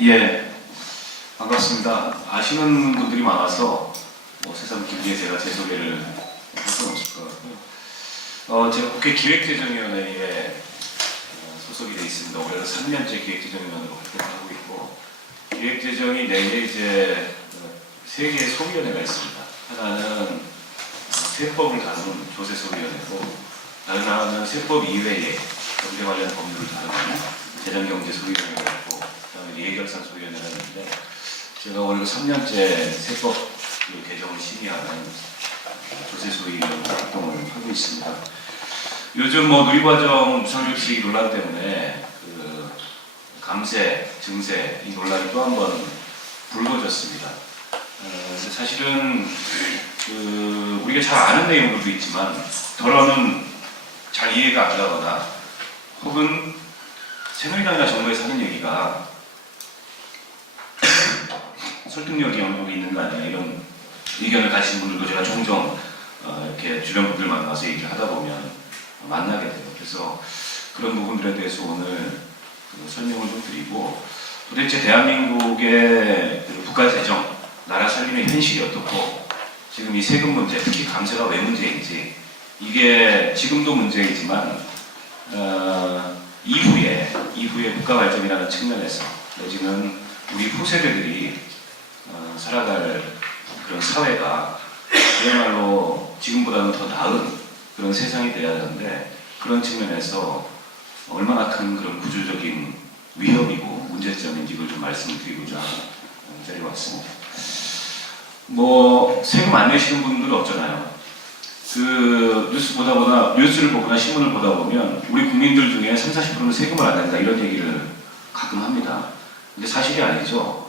예, 반갑습니다. 아시는 분들이 많아서 세상 길게 제가 제 소개를 할 수는 없을 것 같고요. 제가 국회 기획재정위원회에 소속이 되어 있습니다. 올해로 3년째 기획재정위원으로 활동하고 있고, 기획재정이 내에 이제 3개의 소위원회가 있습니다. 하나는 세법을 다루는 조세소위원회고, 다른 하나는 세법 이외에 경제 관련 법률을 다루는 재정경제소위원회가 있고, 그다음에 예결산 소위원회가 있는데, 제가 올해 3년째 세법 개정을 심의하는 조세소위원 활동을 하고 있습니다. 요즘 누리과정 무상급식 논란 때문에 감세, 증세 이 논란이 또 한 번 불거졌습니다. 사실은 우리가 잘 아는 내용들도 있지만 덜어는 잘 이해가 안 가거나 혹은 새누리당이나 정부에서 하는 얘기가 설득력이 어느 정도 있는 거 아니냐 이런 의견을 가진 분들도 제가 종종 이렇게 주변 분들 만나서 얘기를 하다 보면 만나게 돼요. 그래서 그런 부분들에 대해서 오늘 설명을 좀 드리고, 도대체 대한민국의 국가 재정, 나라 살림의 현실이 어떻고, 지금 이 세금 문제, 특히 감세가 왜 문제인지, 이게 지금도 문제이지만 이후에 국가 발전이라는 측면에서 내지는 우리 후세대들이 살아갈 그런 사회가 그야말로 지금보다는 더 나은 그런 세상이 돼야 하는데, 그런 측면에서 얼마나 큰 그런 구조적인 위협이고 문제점인지 이걸 좀 말씀드리고자 자리에 왔습니다. 세금 안 내시는 분들 없잖아요. 뉴스를 보거나 신문을 보다 보면 우리 국민들 중에 30-40%는 세금을 안 낸다 이런 얘기를 가끔 합니다. 근데 사실이 아니죠.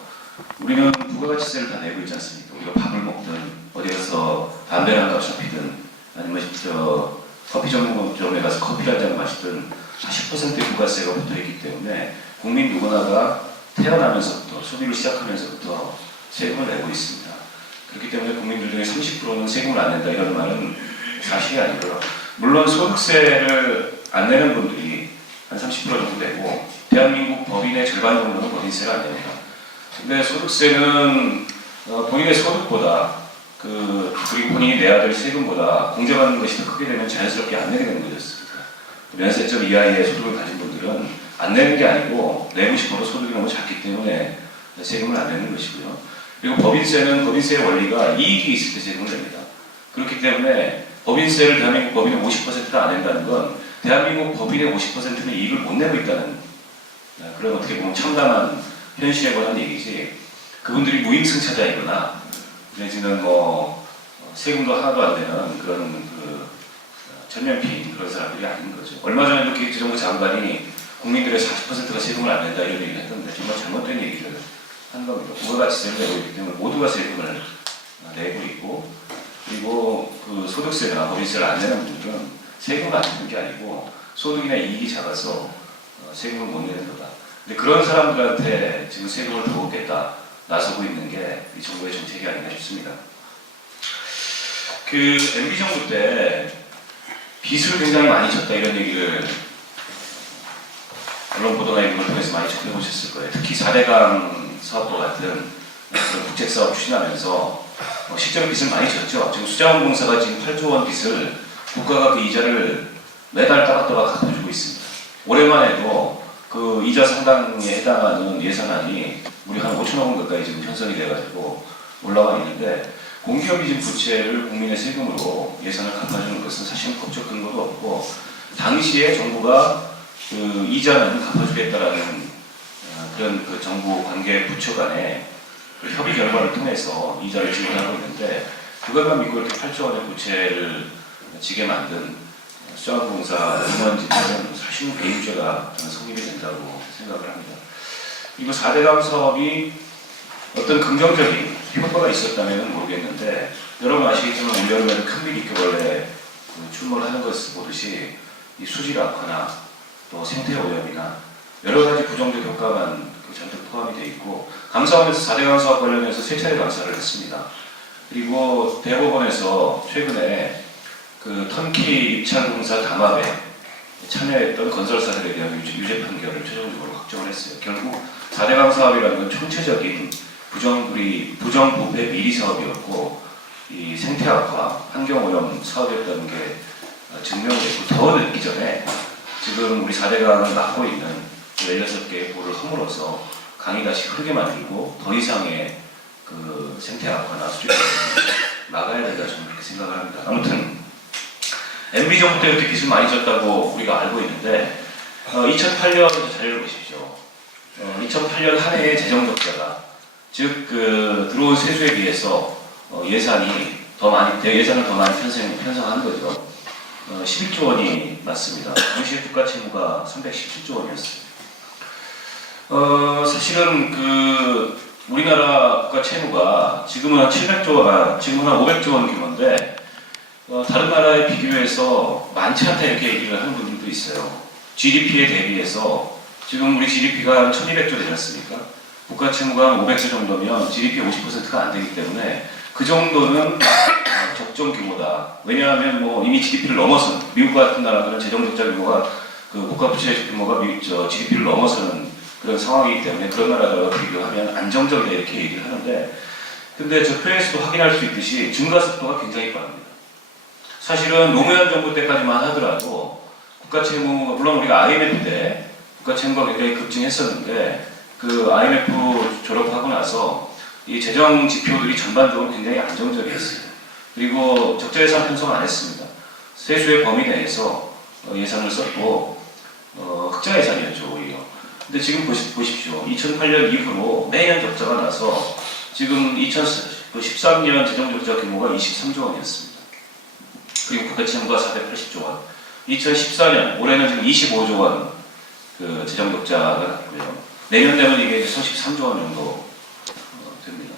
우리는 부가가치세를 다 내고 있지 않습니까? 우리가 밥을 먹든 어디 가서 담배를 한 값을 피든 아니면 커피 전문점에 가서 커피를 한 잔 마시든 40%의 부가세가 붙어있기 때문에 국민 누구나가 태어나면서부터 소비를 시작하면서부터 세금을 내고 있습니다. 그렇기 때문에 국민들 중에 30%는 세금을 안 낸다 이런 말은 사실이 아니고요. 물론 소득세를 안 내는 분들이 한 30% 정도 내고, 대한민국 법인의 절반 정도는 법인세를 안 냅니다. 근데 소득세는 본인의 소득보다 그리고 본인이 내야 될 세금보다 공제받는 것이 더 크게 되면 자연스럽게 안 내게 되는 거였습니다. 면세점 이하의 소득을 가진 분들은 안 내는 게 아니고 내고 싶어도 소득이 너무 작기 때문에 세금을 안 내는 것이고요. 그리고 법인세는 법인세의 원리가 이익이 있을 때 세금을 냅니다. 그렇기 때문에 법인세를 대한민국 법인의 50%가 안 낸다는 건 대한민국 법인의 50%는 이익을 못 내고 있다는 그런 어떻게 보면 참담한 현실에 관한 얘기지, 그분들이 무임승차자이거나 내지는 세금도 하나도 안 내는 그런 전면피인 그런 사람들이 아닌 거죠. 얼마 전에도 기획재정부 장관이 국민들의 40%가 세금을 안 낸다 이런 얘기를 했던데 정말 잘못된 얘기를 한 겁니다. 부가가치세를 내고 있기 때문에 모두가 세금을 내고 있고, 그리고 소득세나 법인세를 안 내는 분들은 세금을 안 내는 게 아니고 소득이나 이익이 작아서 세금을 못 내는 거다. 근데 그런 사람들한테 지금 세금을 더 걷겠다 나서고 있는 게 이 정부의 정책이 아닌가 싶습니다. MB 정부 때 빚을 굉장히 많이 졌다 이런 얘기를 언론 보도나 이런 걸 통해서 많이 접해보셨을 거예요. 특히 4대강 사업과 같은 그런 국책사업 추진하면서 실제로 빚을 많이 졌죠. 지금 수자원공사가 지금 8조 원 빚을 국가가 그 이자를 매달 따박따박 갚아주고 있습니다. 올해만 해도 그 이자 상당에 해당하는 예산안이 우리 한 5천억 원 가까이 지금 편성이 돼가지고 올라가 있는데, 공기업 이전 부채를 국민의 세금으로 예산을 갚아주는 것은 사실 법적 근거도 없고, 당시에 정부가 그 이자는 갚아주겠다라는 그런 정부 관계 부처 간의 협의 결과를 통해서 이자를 지원하고 있는데, 그것만 믿고 이렇게 8조 원의 부채를 지게 만든 수자원공사 임원진은 사실은 배임죄가 성립이 된다고 생각을 합니다. 이거 4대강 사업이 어떤 긍정적인 효과가 있었다면 모르겠는데, 여러분 아시겠지만 올여름에도 큰 미끼벌레 출몰을 하는 것을 보듯이 이 수질 악화나 또 생태 오염이나 여러 가지 부정적 효과만 잔뜩 포함이 되어 있고, 감사원에서 4대강 사업 관련해서 3차례 감사를 했습니다. 그리고 대법원에서 최근에 터키 입찰공사 담합에 참여했던 건설사들에 대한 유죄 판결을 최종적으로 확정을 했어요. 결국 4대강 사업이라는 건 총체적인 부정부패 미리 사업이었고 이 생태학과, 환경오염 사업이었다는 게 증명됐고, 더 늦기 전에 지금 우리 4대강을 막고 있는 16개의 보를 허물어서 강이 다시 흐르게 만들고 더 이상의 그 생태학과나 수질을 막아야 된다, 저는 그렇게 생각을 합니다. 아무튼 MB 정부 때 그렇게 기술 많이 졌다고 우리가 알고 있는데 2008년 자료를 보십시오. 2008년 한 해의 재정 적자가, 즉 들어온 세수에 비해서 예산을 더 많이 편성한 거죠. 11조 원이 맞습니다. 당시 국가 채무가 317조 원이었어요. 사실은 우리나라 국가 채무가 지금은 한 500조 원 규모인데 다른 나라에 비교해서 많지 않다 이렇게 얘기를 하는 분들도 있어요. GDP에 대비해서 지금 우리 GDP가 한 1200조 되지 않습니까? 국가 채무가 500조 정도면 GDP 50%가 안 되기 때문에 그 정도는 적정 규모다. 왜냐하면 뭐 이미 GDP를 넘어선, 미국 같은 나라들은 재정 적자 규모가 국가 부채 규모가 GDP를 넘어서는 그런 상황이기 때문에 그런 나라들과 비교하면 안정적이다 이렇게 얘기를 하는데, 근데 저 표에서도 확인할 수 있듯이 증가 속도가 굉장히 빠릅니다. 사실은 노무현 정부 때까지만 하더라도 국가 채무, 물론 우리가 IMF 때 국가 채무가 굉장히 급증했었는데 그 IMF 졸업하고 나서 이 재정 지표들이 전반적으로 굉장히 안정적이었어요. 그리고 적자 예산 편성 안 했습니다. 세수의 범위 내에서 예산을 썼고 흑자 예산이었죠, 오히려. 근데 지금 보십시오. 2008년 이후로 매년 적자가 나서 지금 2013년 재정 적자 규모가 23조 원이었습니다. 그리고 국가 채무가 480조 원. 2014년 올해는 지금 25조 원 재정 적자가 났고요. 내년 되면 이게 33조 원 정도 됩니다.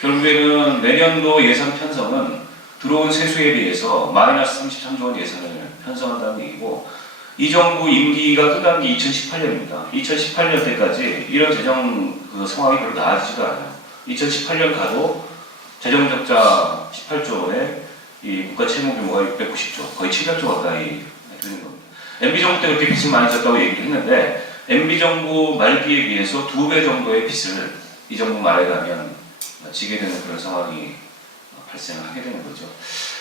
결국에는 내년도 예산 편성은 들어온 세수에 비해서 마이너스 33조 원 예산을 편성한다는 얘기고, 이 정부 임기가 끝난 게 2018년입니다. 2018년 때까지 이런 재정 상황이 별로 나아지지가 않아요. 2018년 가도 재정 적자 18조 원에 이 국가 채무 규모가 690조, 거의 700조 가까이 되는 겁니다. MB 정부 때 그렇게 빚을 많이 졌다고 얘기를 했는데 MB 정부 말기에 비해서 2배 정도의 빚을 이 정부 말에 가면 지게 되는 그런 상황이 발생하게 되는 거죠.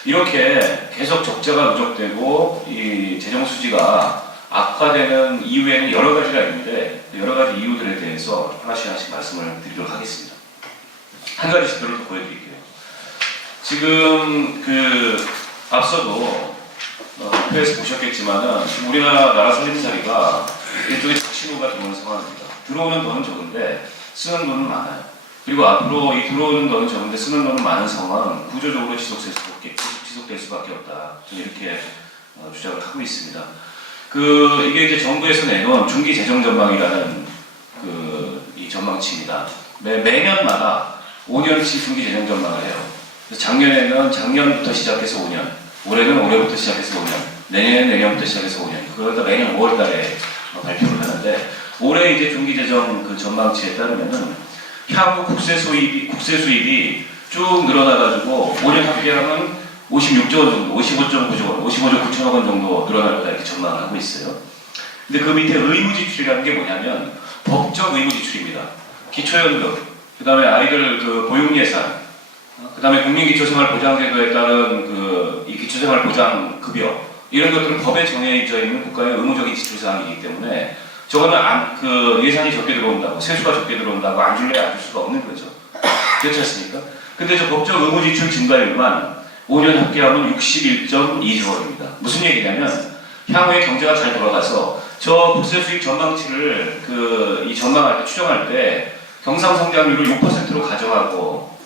이렇게 계속 적자가 누적되고 이 재정 수지가 악화되는 이유에는 여러 가지가 있는데 여러 가지 이유들에 대해서 하나씩 말씀을 드리도록 하겠습니다. 한 가지 지표를 더 보여드릴게요. 지금 앞서도 표에서 보셨겠지만은 우리나라 살림살이가 일종의 적신호가 들어오는 상황입니다. 들어오는 돈은 적은데 쓰는 돈은 많아요. 그리고 앞으로 이 들어오는 돈은 적은데 쓰는 돈은 많은 상황은 구조적으로 지속될 수밖에 없다. 저는 이렇게 주장을 하고 있습니다. 이게 이제 정부에서 내놓은 중기 재정 전망이라는 이 전망치입니다. 매년마다 5년치 중기 재정 전망을 해요. 작년에는 작년부터 시작해서 5년, 올해는 올해부터 시작해서 5년, 내년에는 내년부터 시작해서 5년. 그러다 매년 5월달에 발표를 하는데 올해 이제 중기 재정 전망치에 따르면은 향후 국세 수입이 쭉 늘어나가지고 5년 합계하면 56조 원 정도, 55.9조 원, 55조 9천억 원 정도 늘어날 거다 이렇게 전망을 하고 있어요. 근데 그 밑에 의무 지출이라는 게 뭐냐면 법적 의무 지출입니다. 기초연금, 그 다음에 아이들 보육 예산, 그 다음에 국민기초생활보장제도에 따른 이 기초생활보장 급여, 이런 것들은 법에 정해져 있는 국가의 의무적인 지출 사항이기 때문에 저거는 예산이 적게 들어온다고, 세수가 적게 들어온다고 안 줄래 안 줄 수가 없는 거죠. 그렇지 않습니까? 근데 저 법적 의무 지출 증가율만 5년 합계하면 61.2조 원입니다. 무슨 얘기냐면 향후에 경제가 잘 돌아가서 저 국세 수익 전망치를 추정할 때 경상성장률을 6%로 가정하고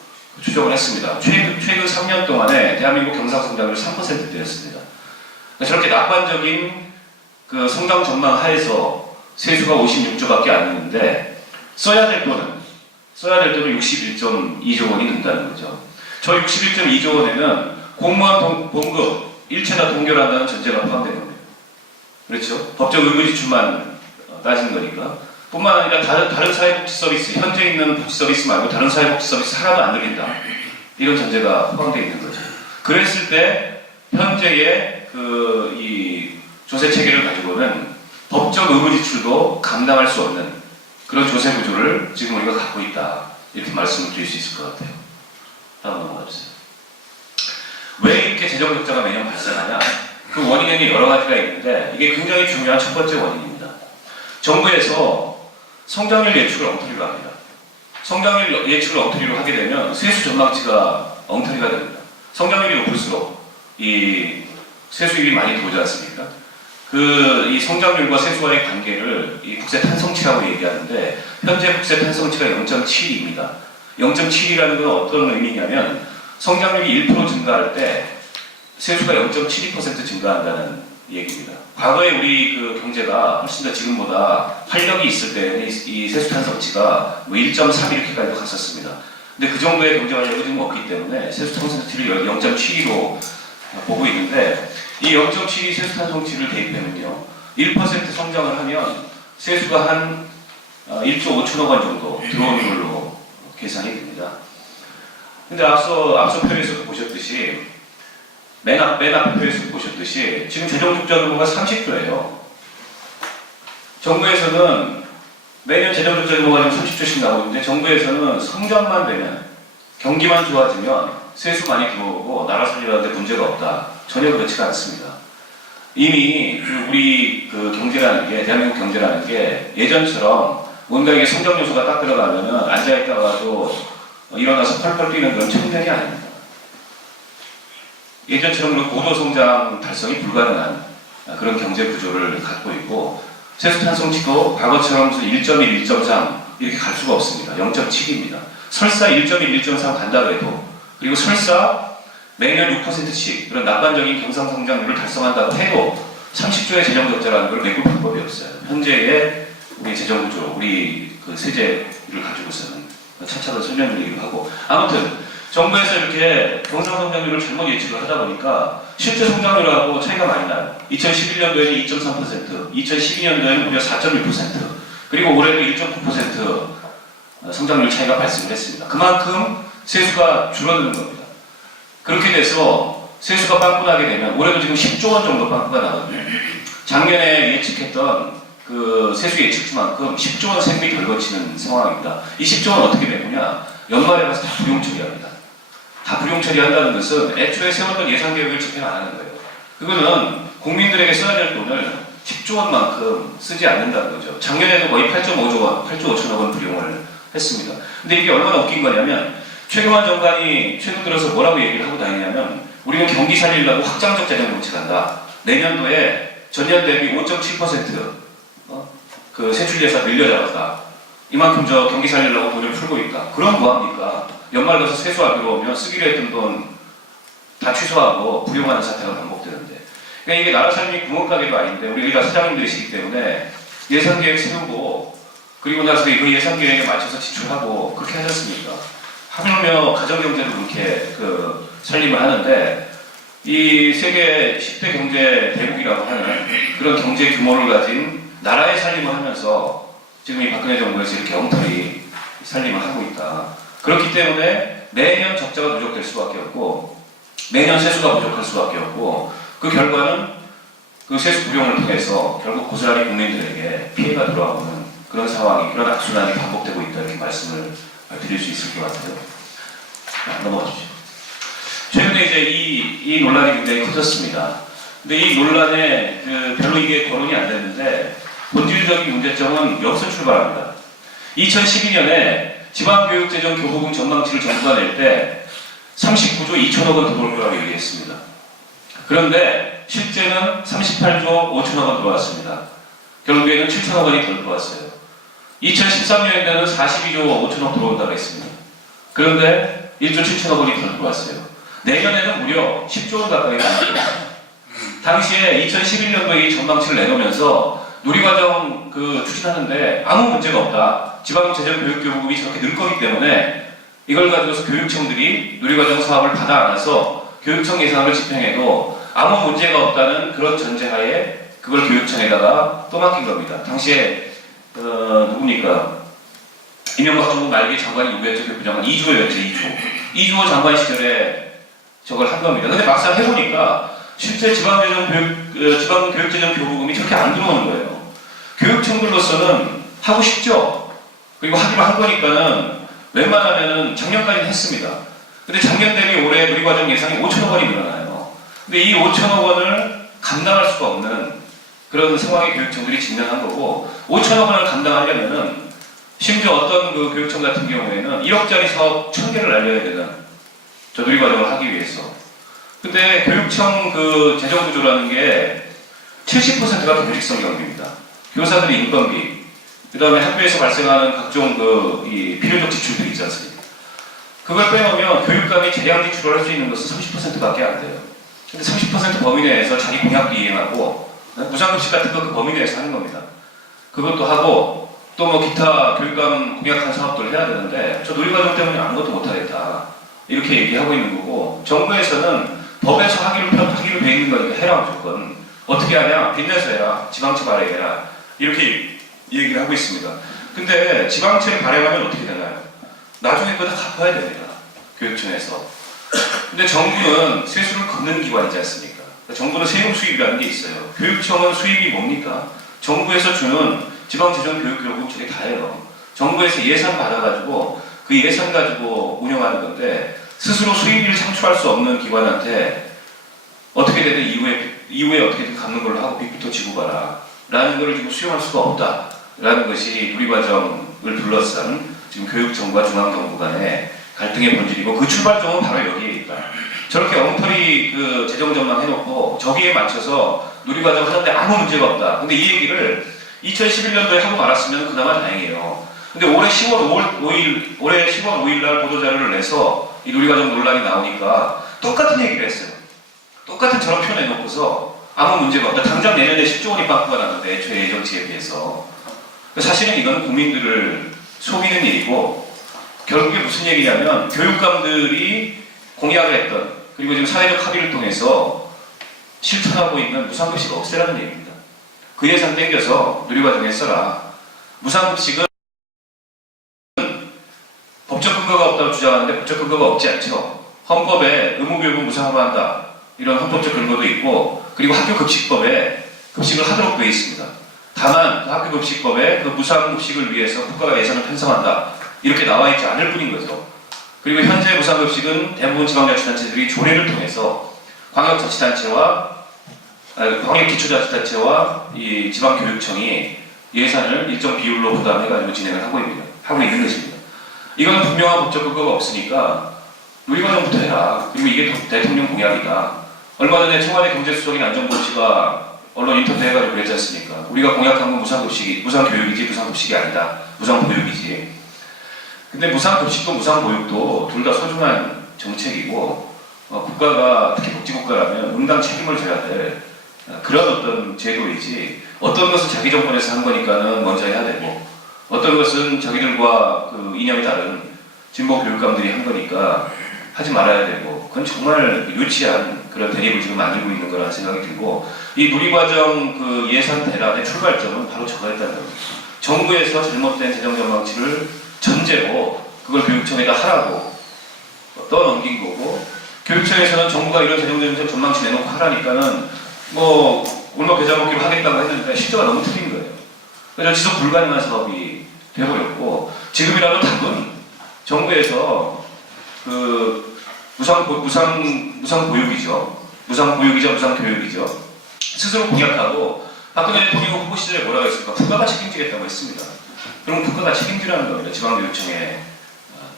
추정을 했습니다. 최근 3년 동안에 대한민국 경상성장률 3%대였습니다. 저렇게 낙관적인 성장 전망 하에서 세수가 56조밖에 안 되는데 써야 될 돈은 61.2조 원이 된다는 거죠. 저 61.2조 원에는 공무원 봉급 일체나 동결한다는 전제가 포함된 겁니다. 그렇죠? 법적 의무 지출만 따지는 거니까. 뿐만 아니라 다른 사회복지 서비스, 현재 있는 복지 서비스 말고 다른 사회복지 서비스 하나도 안 들린다. 이런 전제가 포함되어 있는 거죠. 그랬을 때 현재의 이 조세 체계를 가지고는 법적 의무 지출도 감당할 수 없는 그런 조세 구조를 지금 우리가 갖고 있다. 이렇게 말씀을 드릴 수 있을 것 같아요. 다음 넘어가 주세요. 왜 이렇게 재정 적자가 매년 발생하냐? 그 원인에는 여러 가지가 있는데 이게 굉장히 중요한 첫 번째 원인입니다. 정부에서 성장률 예측을 엉터리로 합니다. 성장률 예측을 엉터리로 하게 되면 세수 전망치가 엉터리가 됩니다. 성장률이 높을수록 이 세수율이 많이 들어오지 않습니까? 이 성장률과 세수와의 관계를 이 국세 탄성치라고 얘기하는데 현재 국세 탄성치가 0.7입니다. 0.7이라는 건 어떤 의미냐면 성장률이 1% 증가할 때 세수가 0.72% 증가한다는 얘기입니다. 과거에 우리 그 경제가 훨씬 더 지금보다 활력이 있을 때는 이 세수 탄성치가 뭐 1.3 이렇게까지 갔었습니다. 근데 그 정도의 경제 활력이 지금 없기 때문에 세수 탄성치를 0.72로 보고 있는데 이 0.72 세수 탄성치를 대입하면요 1% 성장을 하면 세수가 한 1조 5천억 원 정도 들어오는 걸로 계산이 됩니다. 근데 앞서 표에서도 보셨듯이 맨 앞에 표에서 보셨듯이 지금 재정 적자 규모가 30조예요. 정부에서는 매년 재정 적자 규모가 지금 30조씩 나오고 있는데 정부에서는 성장만 되면 경기만 좋아지면 세수 많이 들어오고 나라 살리는데 문제가 없다. 전혀 그렇지가 않습니다. 이미 우리 경제라는 게 대한민국 경제라는 게 예전처럼 뭔가 이게 성장 요소가 딱 들어가면은 앉아있다가도 일어나서 펄펄 뛰는 그런 청년이 아닙니다. 예전처럼 그런 고도 성장 달성이 불가능한 그런 경제 구조를 갖고 있고 세수 탄성치도 과거처럼 무슨 1.1, 1.3 이렇게 갈 수가 없습니다. 0.7입니다. 설사 1.1, 1.3 간다고 해도 그리고 설사 매년 6%씩 그런 낙관적인 경상 성장률을 달성한다고 해도 30조의 재정 적자라는 걸 메꿀 방법이 없어요. 현재의 우리 재정 구조, 우리 그 세제를 가지고서는 차차로 설명드리기도 하고 아무튼 정부에서 이렇게 경상 성장률을 잘못 예측을 하다 보니까 실제 성장률하고 차이가 많이 나요. 2011년도에는 2.3%, 2012년도에는 무려 4.1%, 그리고 올해도 1.9% 성장률 차이가 발생을 했습니다. 그만큼 세수가 줄어드는 겁니다. 그렇게 돼서 세수가 빵꾸나게 되면 올해도 지금 10조 원 정도 빵꾸가 나거든요. 작년에 예측했던 그 세수 예측치만큼 10조 원 세금이 덜 거치는 상황입니다. 이 10조 원 어떻게 내느냐? 연말에 가서 다 불용 처리합니다. 다 불용 처리한다는 것은 애초에 세웠던 예산 계획을 집행 안 하는 거예요. 그거는 국민들에게 써야 될 돈을 10조 원만큼 쓰지 않는다는 거죠. 작년에도 거의 8.5조 원, 8조 5천억 원 불용을 했습니다. 근데 이게 얼마나 웃긴 거냐면 최경환 장관이 최근 들어서 뭐라고 얘기를 하고 다니냐면 우리는 경기 살리려고 확장적 재정 정책한다. 내년도에 전년 대비 5.7% 그 세출 예산 늘려잡았다. 이만큼 저 경기 살리려고 돈을 풀고 있다. 그럼 뭐합니까? 연말 가서 세수 안 들어오면 쓰기로 했던 돈 다 취소하고 불용하는 사태가 반복되는데 그러니까 이게 나라 살림이 구멍가게도 아닌데 우리가 사장님들이시기 때문에 예산 계획 세우고 그리고 나서 그 예산 계획에 맞춰서 지출하고 그렇게 하셨습니까? 하물며 가정경제도 그렇게 살림을 하는데 이 세계 10대 경제 대국이라고 하는 그런 경제 규모를 가진 나라의 살림을 하면서 지금 이 박근혜 정부에서 이렇게 엉터리 살림을 하고 있다. 그렇기 때문에 매년 적자가 누적될 수밖에 없고 매년 세수가 부족할 수밖에 없고 그 결과는 그 세수 불용을 통해서 결국 고스란히 국민들에게 피해가 들어오는 그런 상황이 그런 악순환이 반복되고 있다 이렇게 말씀을 드릴 수 있을 것 같아요. 넘어가 주시죠. 최근에 이제 이 논란이 굉장히 커졌습니다. 근데 이 논란에 별로 이게 거론이 안 됐는데 본질적인 문제점은 여기서 출발합니다. 2012년에 지방교육재정 교부금 전망치를 정부가 낼 때 39조 2천억 원 들어올 거라고 얘기했습니다. 그런데 실제는 38조 5천억 원 들어왔습니다. 결국에는 7천억 원이 더 들어왔어요. 2013년에는 42조 5천억 들어온다고 했습니다. 그런데 1조 7천억 원이 더 들어왔어요. 내년에는 무려 10조 원 가까이 나왔습니다. 당시에 2011년도에 이 전망치를 내놓으면서 누리과정 추진하는데 아무 문제가 없다. 지방재정교육교부금이 저렇게 늘 거기 때문에 이걸 가지고서 교육청들이 누리과정 사업을 받아 안아서 교육청 예산을 집행해도 아무 문제가 없다는 그런 전제하에 그걸 교육청에다가 또 맡긴 겁니다. 당시에 누굽니까? 이명박 정부 말기 장관이 누구였죠? 교육부장관 2조였죠. 2조 장관 시절에 저걸 한 겁니다. 근데 막상 해보니까 실제 지방교육재정 교부금이 저렇게 안 들어오는 거예요. 교육청들로서는 하고 싶죠. 그리고 하기로 한 거니까는 웬만하면은 작년까지는 했습니다. 근데 작년 대비 올해 누리과정 예산이 5천억 원이 늘어나요. 근데 이 5천억 원을 감당할 수가 없는 그런 상황에 교육청들이 직면한 거고, 5천억 원을 감당하려면은 심지어 어떤 그 교육청 같은 경우에는 1억짜리 사업 1000개를 날려야 되는 저 누리과정을 하기 위해서. 근데 교육청 그 재정 구조라는 게 70%가 경직성 경비입니다. 교사들의 인건비, 그 다음에 학교에서 발생하는 각종 이 필요적 지출들이 있지 않습니까? 그걸 빼놓으면 교육감이 재량 지출을 할 수 있는 것은 30%밖에 안 돼요. 근데 30% 범위 내에서 자기 공약도 이행하고, 무상급식 같은 거 그 범위 내에서 하는 겁니다. 그것도 하고, 또 뭐 기타 교육감 공약한 사업들을 해야 되는데, 저 누리과정 때문에 아무것도 못하겠다. 이렇게 얘기하고 있는 거고, 정부에서는 법에서 하기로 돼 있는 거니까 해라 무조건. 어떻게 하냐? 빚내서 해라. 지방채 발행해라. 이렇게 얘기를 하고 있습니다. 근데 지방채를 발행하면 어떻게 되나요? 나중에 그거 다 갚아야 됩니다. 교육청에서. 근데 정부는 세수를 걷는 기관이지 않습니까? 정부는 세금 수입이라는 게 있어요. 교육청은 수입이 뭡니까? 정부에서 주는 지방재정교육교육은 저게 다예요. 정부에서 예산 받아가지고 그 예산 가지고 운영하는 건데, 스스로 수입을 창출할 수 없는 기관한테 어떻게 되든 이후에 어떻게든 갚는 걸로 하고 빚부터 지고 가라 라는 걸 지금 수용할 수가 없다 라는 것이 누리과정을 둘러싼 지금 교육청과 중앙정부 간의 갈등의 본질이고, 그 출발점은 바로 여기에 있다. 저렇게 엉터리 그 재정 전망 해놓고 저기에 맞춰서 누리과정 하는데 아무 문제가 없다. 근데 이 얘기를 2011년도에 하고 말았으면 그나마 다행이에요. 근데 올해 10월 5일 날 보도자료를 내서 이 누리과정 논란이 나오니까 똑같은 얘기를 했어요. 똑같은 저런 표현 해놓고서 아무 문제가 없다. 당장 내년에 10조 원이 빵꾸가 나는데 애초에 예정치에 비해서. 사실은 이건 국민들을 속이는 일이고, 결국에 무슨 얘기냐면 교육감들이 공약을 했던, 그리고 지금 사회적 합의를 통해서 실천하고 있는 무상급식 없애라는 얘기입니다. 그 예산 땡겨서 누리과정에 써라. 무상급식은 법적 근거가 없다고 주장하는데 법적 근거가 없지 않죠. 헌법에 의무교육은 무상으로 한다. 이런 헌법적 근거도 있고, 그리고 학교급식법에 급식을 하도록 되어 있습니다. 다만 그 학교급식법에 그 무상급식을 위해서 국가가 예산을 편성한다. 이렇게 나와 있지 않을 뿐인 거죠. 그리고 현재 무상급식은 대부분 지방자치단체들이 조례를 통해서 광역기초자치단체와 이 지방교육청이 예산을 일정 비율로 부담해가지고 진행을 하고 있는 것입니다. 이건 분명한 법적 근거가 없으니까 누리과정부터 해라. 그리고 이게 대통령 공약이다. 얼마 전에 청와대 경제수석인 안정범 씨가 언론 인터뷰 해가지고 그랬지 않습니까? 우리가 공약한 건 무상교육이지 무상급식이 아니다. 무상보육이지. 근데 무상급식도 무상보육도 둘 다 소중한 정책이고, 국가가 특히 복지국가라면 응당 책임을 져야 될 그런 어떤 제도이지, 어떤 것은 자기 정권에서 한 거니까는 먼저 해야 되고, 어떤 것은 자기들과 그 이념이 다른 진보 교육감들이 한 거니까 하지 말아야 되고, 그건 정말 유치한 그런 대립을 지금 만들고 있는 거라는 생각이 들고, 이 누리과정 그 예산 대란의 출발점은 바로 저거였다는 겁니다. 정부에서 잘못된 재정전망치를 전제로 그걸 교육청에다 하라고 떠넘긴 거고, 교육청에서는 정부가 이런 재정전망치 내놓고 하라니까는 뭐 얼마 계좌 먹기로 하겠다고 했는데 실제가 너무 틀린 거예요. 그래서 지속 불가능한 사업이 되어버렸고, 지금이라도 답은 정부에서 그 무상보육이죠. 무상교육이죠. 스스로 공약하고, 박근혜 대통령 후보 시절에 뭐라고 했습니까? 국가가 책임지겠다고 했습니다. 그럼 국가가 책임지라는 겁니다. 지방교육청에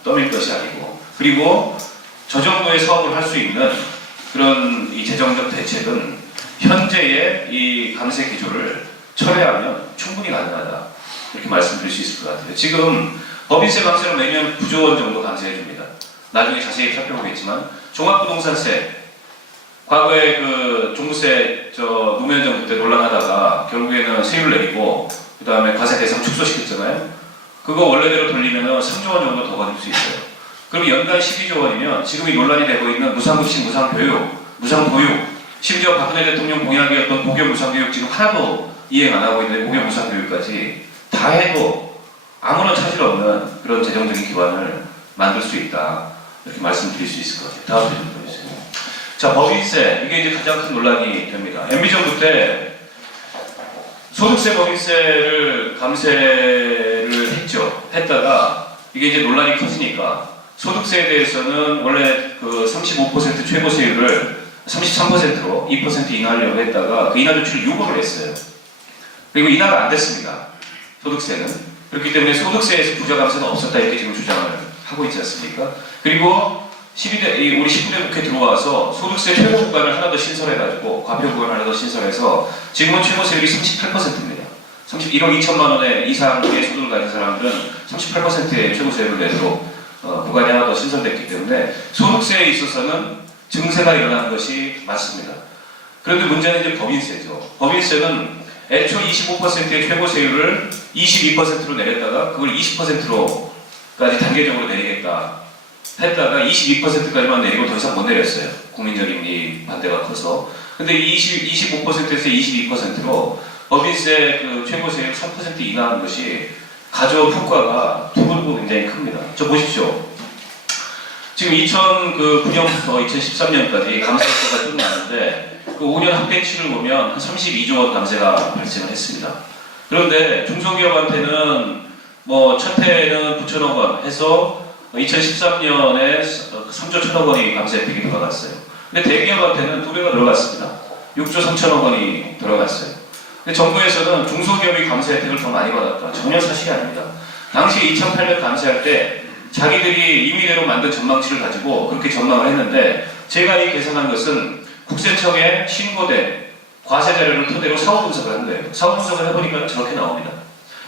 떠밀 것이 아니고. 그리고 저 정도의 사업을 할 수 있는 그런 이 재정적 대책은 현재의 이 감세 기조를 철회하면 충분히 가능하다. 이렇게 말씀드릴 수 있을 것 같아요. 지금 법인세 감세로 매년 9조 원 정도 감세해 줍니다. 나중에 자세히 살펴보겠지만, 종합부동산세, 과거에 그 종부세 노무현 정부 때 논란하다가 결국에는 세율 내리고 그 다음에 과세 대상 축소시켰잖아요. 그거 원래대로 돌리면 3조 원 정도 더 받을 수 있어요. 그럼 연간 12조 원이면 지금 이 논란이 되고 있는 무상급식, 무상교육, 무상보육, 심지어 박근혜 대통령 공약이었던 고교 무상교육 지금 하나도 이행 안 하고 있는데 고교 무상교육까지 다 해도 아무런 차질 없는 그런 재정적인 기반을 만들 수 있다. 이렇게 말씀드릴 수 있을 것 같아요. 다음 페이지 보여주세요. 자, 법인세, 이게 이제 가장 큰 논란이 됩니다. MB정부 때 소득세 법인세를 감세를 했다가 이게 이제 논란이 커지니까 소득세에 대해서는 원래 그 35% 최고 세율을 33%로 2% 인하하려고 했다가 그 인하 조치를 요구를 했어요. 그리고 인하가 안 됐습니다. 소득세는. 그렇기 때문에 소득세에서 부자 감세는 없었다 이렇게 지금 주장을 하고 있지 않습니까? 그리고 우리 19대 국회 들어와서 소득세 최고 구간을 하나 더 신설해가지고 과표 구간을 하나 더 신설해서 지금은 최고 세율이 38%입니다. 1억 2천만 원의 이상의 소득을 가진 사람들은 38%의 최고 세율을 내도록 구간이 하나 더 신설됐기 때문에 소득세에 있어서는 증세가 일어나는 것이 맞습니다. 그런데 문제는 이제 법인세죠. 법인세는 애초 25%의 최고 세율을 22%로 내렸다가 그걸 20%로까지 단계적으로 내리겠다 했다가 22%까지만 내리고 더 이상 못 내렸어요. 국민적인 이 반대가 커서. 근데 25%에서 22%로 법인세 그 최고 세율 3% 인하하는 것이 가져온 효과가 두고두고 굉장히 큽니다. 저 보십시오. 지금 2009년부터 2013년까지 감세가 쭉 나는데 그 5년 합계치를 보면 한 32조 원 감세가 발생을 했습니다. 그런데 중소기업한테는 뭐 첫 해에는 9천억 원 해서 2013년에 3조 1천억 원이 감세 혜택이 들어갔어요. 근데 대기업한테는 2배가 들어갔습니다. 6조 3천억 원이 들어갔어요. 근데 정부에서는 중소기업이 감세 혜택을 더 많이 받았다. 전혀 사실이 아닙니다. 당시 2008년 감세할 때 자기들이 임의대로 만든 전망치를 가지고 그렇게 전망을 했는데 제가 이 계산한 것은 국세청에 신고된 과세 자료를 토대로 사후 분석을 한 거예요. 사후 분석을 해보니까 저렇게 나옵니다.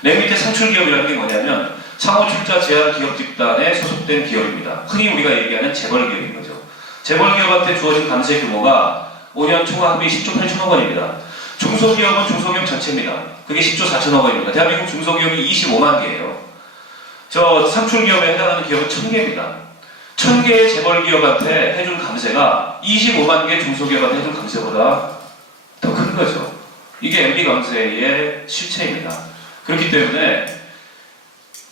맨 밑에 상출기업이라는 게 뭐냐면 상호출자 제한 기업 집단에 소속된 기업입니다. 흔히 우리가 얘기하는 재벌기업인 거죠. 재벌기업한테 주어진 감세 규모가 5년 총합이 10조 8천억 원입니다. 중소기업은 중소기업 전체입니다. 그게 10조 4천억 원입니다. 대한민국 중소기업이 25만 개예요. 저 상출기업에 해당하는 기업은 1000개입니다. 1000개의 재벌기업한테 해준 감세가 25만 개 중소기업한테 해준 감세보다 더 큰 거죠. 이게 MB 감세의 실체입니다. 그렇기 때문에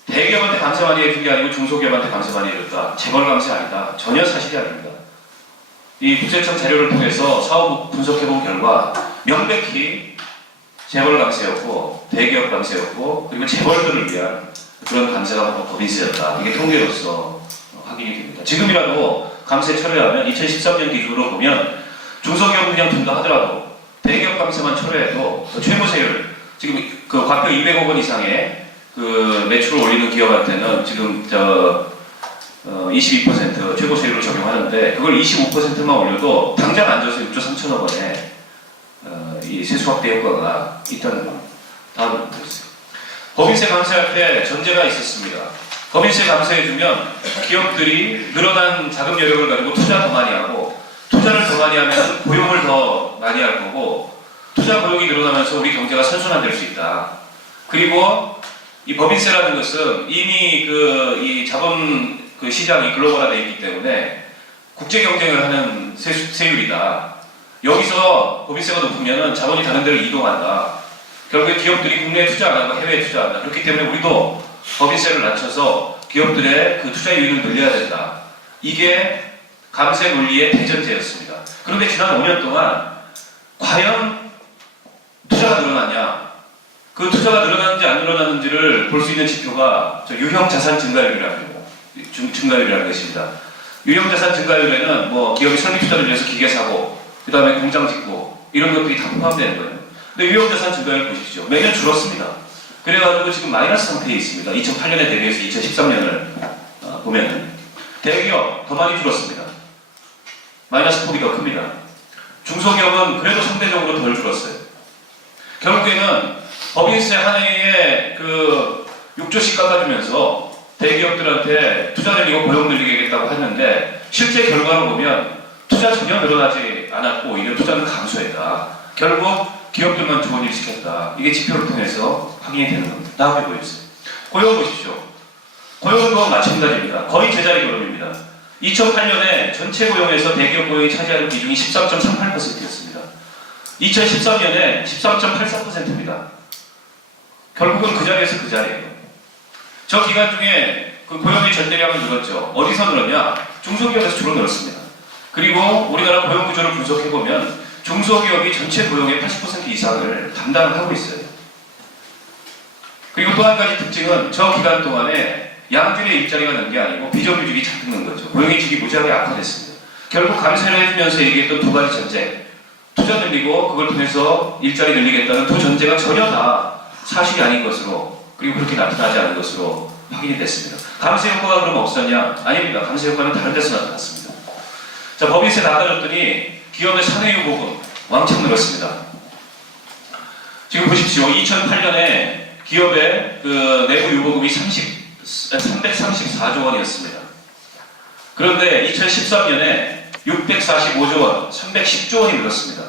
대기업한테 감세 많이 해준 게 아니고 중소기업한테 감세 많이 해줬다. 재벌 감세 아니다. 전혀 사실이 아닙니다. 이 국세청 자료를 통해서 사후 분석해본 결과 명백히 재벌 감세였고 대기업 감세였고 그리고 재벌들을 위한 그런 감세가 바로 법인세였다. 이게 통계로서 확인이 됩니다. 지금이라도 감세 철회하면 2013년 기준으로 보면 중소기업은 그냥 둔다 하더라도 대기업 감세만 철회해도 최고세율 지금 그 과표 200억 원 이상의 그 매출을 올리는 기업한테는 지금 22% 최고세율을 적용하는데 그걸 25%만 올려도 당장 앉아서 6조 3천억 원의 이 세수 확대 효과가 있다는 겁니다. 다음으로 보겠습니다. 법인세 감세할 때 전제가 있었습니다. 법인세 감세해주면 기업들이 늘어난 자금 여력을 가지고 투자 더 많이 하고 투자를 더 많이 하면 고용을 더 많이 할 거고 투자 고용이 늘어나면서 우리 경제가 선순환될 수 있다. 그리고 이 법인세라는 것은 이미 이 자본 시장이 글로벌화되어 있기 때문에 국제 경쟁을 하는 세율이다. 여기서 법인세가 높으면 자본이 다른 데로 이동한다. 결국에 기업들이 국내에 투자 안 하고 해외에 투자한다. 그렇기 때문에 우리도 법인세를 낮춰서 기업들의 그 투자 이익을 늘려야 된다. 이게 감세 논리의 대전제였습니다. 그런데 지난 5년 동안 과연 투자가 늘어났냐? 그 투자가 늘어났는지 안 늘어났는지를 볼 수 있는 지표가 유형 자산 증가율이라는 것입니다. 유형 자산 증가율에는 뭐 기업이 설비 투자를 위해서 기계 사고, 그 다음에 공장 짓고 이런 것들이 다 포함되는 거예요. 근데 유형 자산 증가율 보십시오. 매년 줄었습니다. 그래가지고 지금 마이너스 상태에 있습니다. 2008년에 대비해서 2013년을 보면은 대기업 더 많이 줄었습니다. 마이너스 폭이 더 큽니다. 중소기업은 그래도 상대적으로 덜 줄었어요. 결국에는 법인세 한 해에 6조씩 깎아주면서 대기업들한테 투자 늘리고 고용 늘리겠다고 했는데 실제 결과로 보면 투자 전혀 늘어나지 않았고 오히려 투자는 감소했다. 결국 기업들만 좋은 일 시켰다. 이게 지표를 통해서 확인이 되는 겁니다. 다음에 보여주세요. 고용 보십시오. 고용도 마찬가지입니다. 거의 제자리 걸음입니다. 2008년에 전체 고용에서 대기업 고용이 차지하는 비중이 13.38%였습니다. 2013년에 13.83%입니다. 결국은 그 자리에서 그 자리예요. 저 기간 중에 그 고용의 전대량은 늘었죠. 어디서 늘었냐? 중소기업에서 주로 늘었습니다. 그리고 우리나라 고용 구조를 분석해보면 중소기업이 전체 고용의 80% 이상을 담당을 하고 있어요. 그리고 또 한 가지 특징은 저 기간 동안에 양질의 일자리가 는 게 아니고 비정규직이 잔뜩 는 거죠. 고용의 질이 무지하게 악화됐습니다. 결국 감세를 해주면서 얘기했던 두 가지 전제, 투자 늘리고 그걸 통해서 일자리 늘리겠다는 두 전제가 전혀 다 사실이 아닌 것으로, 그리고 그렇게 나타나지 않은 것으로 확인이 됐습니다. 감세 효과가 그럼 없었냐? 아닙니다. 감세 효과는 다른 데서 나타났습니다. 자, 법인세 나가줬더니 기업의 사내유 보금 왕창 늘었습니다. 지금 보십시오. 2008년에 기업의 그 내부 유보금이 334조 원이었습니다. 그런데 2013년에 645조 원, 310조 원이 늘었습니다.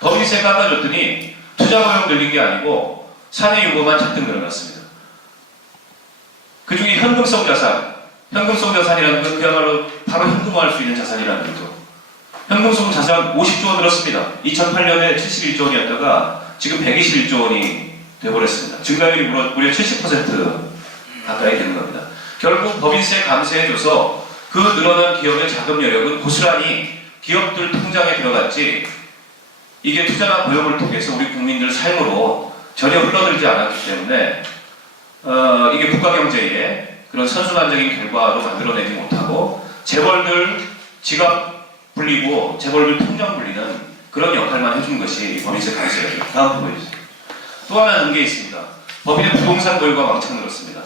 법인세 깎아줬더니 투자 고용 늘린 게 아니고 사내 유보만 잔뜩 늘어났습니다. 그 중에 현금성 자산, 현금성 자산이라는 건 그야말로 바로 현금화할 수 있는 자산이라는 거죠. 현금성 자산 50조 원 늘었습니다. 2008년에 71조 원이었다가 지금 121조 원이 되어버렸습니다. 증가율이 무려 70% 가까이 되는 겁니다. 결국 법인세 감세해줘서 그 늘어난 기업의 자금 여력은 고스란히 기업들 통장에 들어갔지, 이게 투자나 고용을 통해서 우리 국민들 삶으로 전혀 흘러들지 않았기 때문에 이게 국가경제의 그런 선순환적인 결과로 만들어내지 못하고 재벌들 지갑 불리고 재벌들 통장 불리는 그런 역할만 해준 것이 법인세 감세예요. 다음 보여주세요. 또 하나 는 게 있습니다. 법인의 부동산 보유가 왕창 늘었습니다.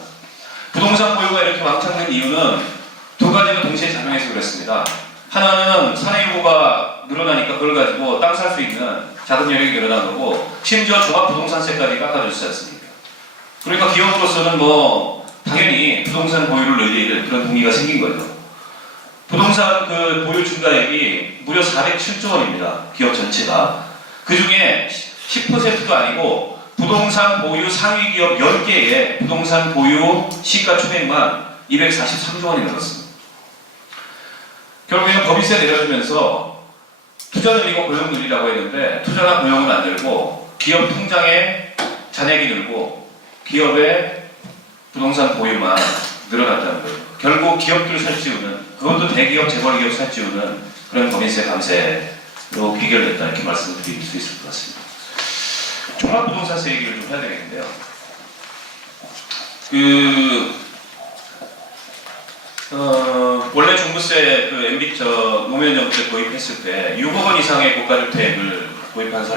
부동산 보유가 이렇게 왕창 는 이유는 두 가지가 동시에 작용해서 그렇습니다. 하나는 사내유보가 늘어나니까 그걸 가지고 땅 살 수 있는 자금 여력이 늘어난 거고, 심지어 종합부동산세까지 깎아주지 않습니까? 그러니까 기업으로서는 뭐 당연히 부동산 보유를 늘릴 그런 동기가 생긴 거죠. 부동산 그 보유 증가액이 무려 407조 원입니다. 기업 전체가. 그 중에 10%도 아니고 부동산 보유 상위 기업 10개의 부동산 보유 시가총액만 243조 원이 늘었습니다. 결국에는 법인세 내려주면서 투자 늘리고 고용 늘리라고 했는데 투자나 고용은 안 늘고 기업 통장에 잔액이 늘고 기업의 부동산 보유만 늘어났다는 거예요. 결국 기업들을 살찌우는, 그것도 대기업, 재벌기업 살찌우는 그런 법인세 감세로 귀결됐다, 이렇게 말씀드릴 수 있을 것 같습니다. 종합부동산세 얘기를 좀 해야 되겠는데요. 원래 종부세 MB 노무현 정부 때 도입했을 때 6억 원 이상의 고가주택을 도입한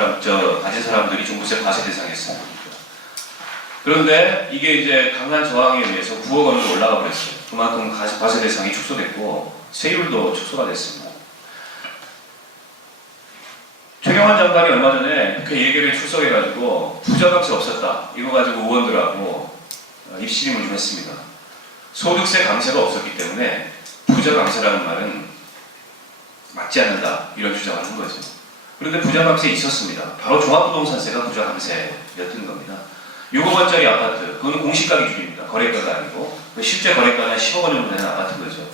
가진 사람들이 종부세 과세 대상이었습니다. 그런데 이게 이제 강한 저항에 의해서 9억 원으로 올라가 버렸어요. 그만큼 과세 대상이 축소됐고 세율도 축소가 됐습니다. 최경환 장관이 얼마 전에 국회 예결위에 출석해가지고 부자값이 없었다, 이거 가지고 의원들하고 입시림을 좀 했습니다. 소득세 감세가 없었기 때문에 부자 감세라는 말은 맞지 않는다, 이런 주장을 한 거죠. 그런데 부자 감세 있었습니다. 바로 종합부동산세가 부자 감세였던 겁니다. 6억 원짜리 아파트, 그건 공시가 기준입니다. 거래가가 아니고 실제 거래가는 10억 원 정도 되는 아파트인 거죠.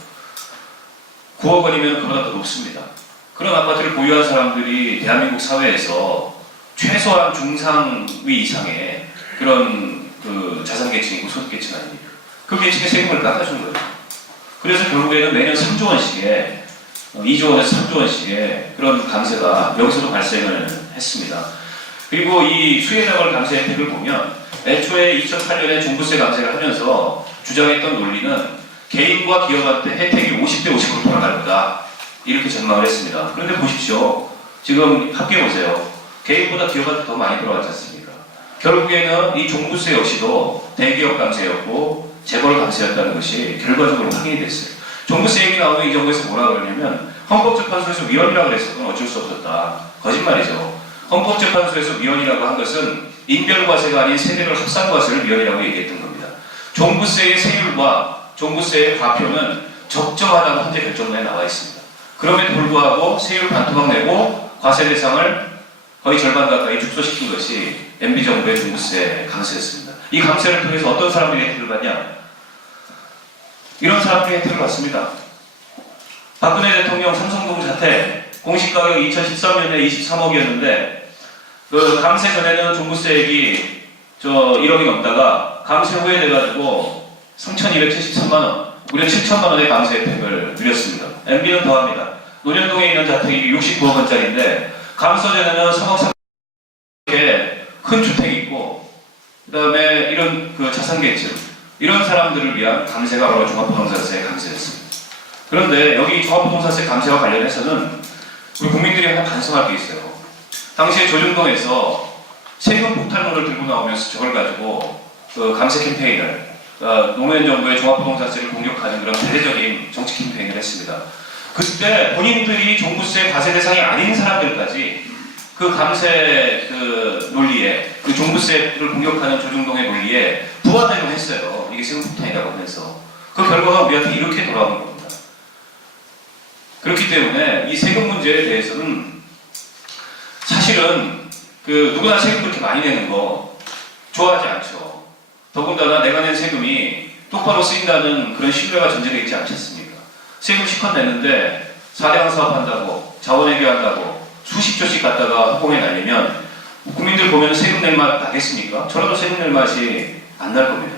9억 원이면 그보다 더 높습니다. 그런 아파트를 보유한 사람들이 대한민국 사회에서 최소한 중상위 이상의 그런 자산계층이고 소득계층 아닙니까? 그 계층의 세금을 깎아준 거예요. 그래서 결국에는 매년 3조 원씩의 2조 원에서 3조 원씩의 그런 감세가 여기서도 발생을 했습니다. 그리고 이 수혜자금 감세 혜택을 보면 애초에 2008년에 종부세 감세를 하면서 주장했던 논리는 개인과 기업한테 혜택이 50대 50으로 돌아갈 거다, 이렇게 전망을 했습니다. 그런데 보십시오. 지금 합계해보세요. 개인보다 기업한테 더 많이 들어갔지 않습니까? 결국에는 이 종부세 역시도 대기업 감세였고 재벌 감세였다는 것이 결과적으로 확인이 됐어요. 종부세 얘기 나오면 이 정부에서 뭐라 그러냐면 헌법재판소에서 위헌이라고 그랬어. 그건 어쩔 수 없었다. 거짓말이죠. 헌법재판소에서 위헌이라고 한 것은 인별과세가 아닌 세대별 합산과세를 위헌이라고 얘기했던 겁니다. 종부세의 세율과 종부세의 과표는 적정하다고 현재 결정문에 나와 있습니다. 그럼에도 불구하고 세율 반토막 내고 과세 대상을 거의 절반 가까이 축소시킨 것이 MB정부의 종부세 감세였습니다. 이 감세를 통해서 어떤 사람들이 혜택을 받냐? 이런 사람들이 혜택을 받습니다. 박근혜 대통령 삼성동 자택 공시가격 2013년에 23억이었는데 그 감세 전에는 종부세액이 1억이 넘다가 감세 후에 돼가지고 3,273만원, 무려 7천만원의 감세 혜택을 누렸습니다. MB는 더합니다. 논현동에 있는 자택이 69억 원짜리인데 감서재는 3억 3개 큰 주택이 있고 그 다음에 이런 그 자산계층 이런 사람들을 위한 감세가 바로 종합부동산세 감세였습니다. 그런데 여기 종합부동산세 감세와 관련해서는 우리 국민들이 하나 반성할 게 있어요. 당시에 조중동에서 세금 폭탄론을 들고 나오면서 저걸 가지고 그 감세 캠페인을 노무현 정부의 종합부동산세를 공격하는 그런 대대적인 정치 캠페인을 했습니다. 그때 본인들이 종부세 과세 대상이 아닌 사람들까지 그 감세 그 논리에 그 종부세를 공격하는 조중동의 논리에 부합되고 했어요. 이게 세금 폭탄이라고 하면서 그 결과가 우리한테 이렇게 돌아오는 겁니다. 그렇기 때문에 이 세금 문제에 대해서는 사실은 그 누구나 세금 그렇게 많이 내는 거 좋아하지 않죠. 더군다나 내가 낸 세금이 똑바로 쓰인다는 그런 신뢰가 전제되어 있지 않지 않습니까? 세금 실컷 냈는데 4대강 사업한다고 자원외교한다고 수십 조씩 갖다가 허공에 날리면 국민들 보면 세금 낼 맛 나겠습니까? 저라도 세금 낼 맛이 안 날 겁니다.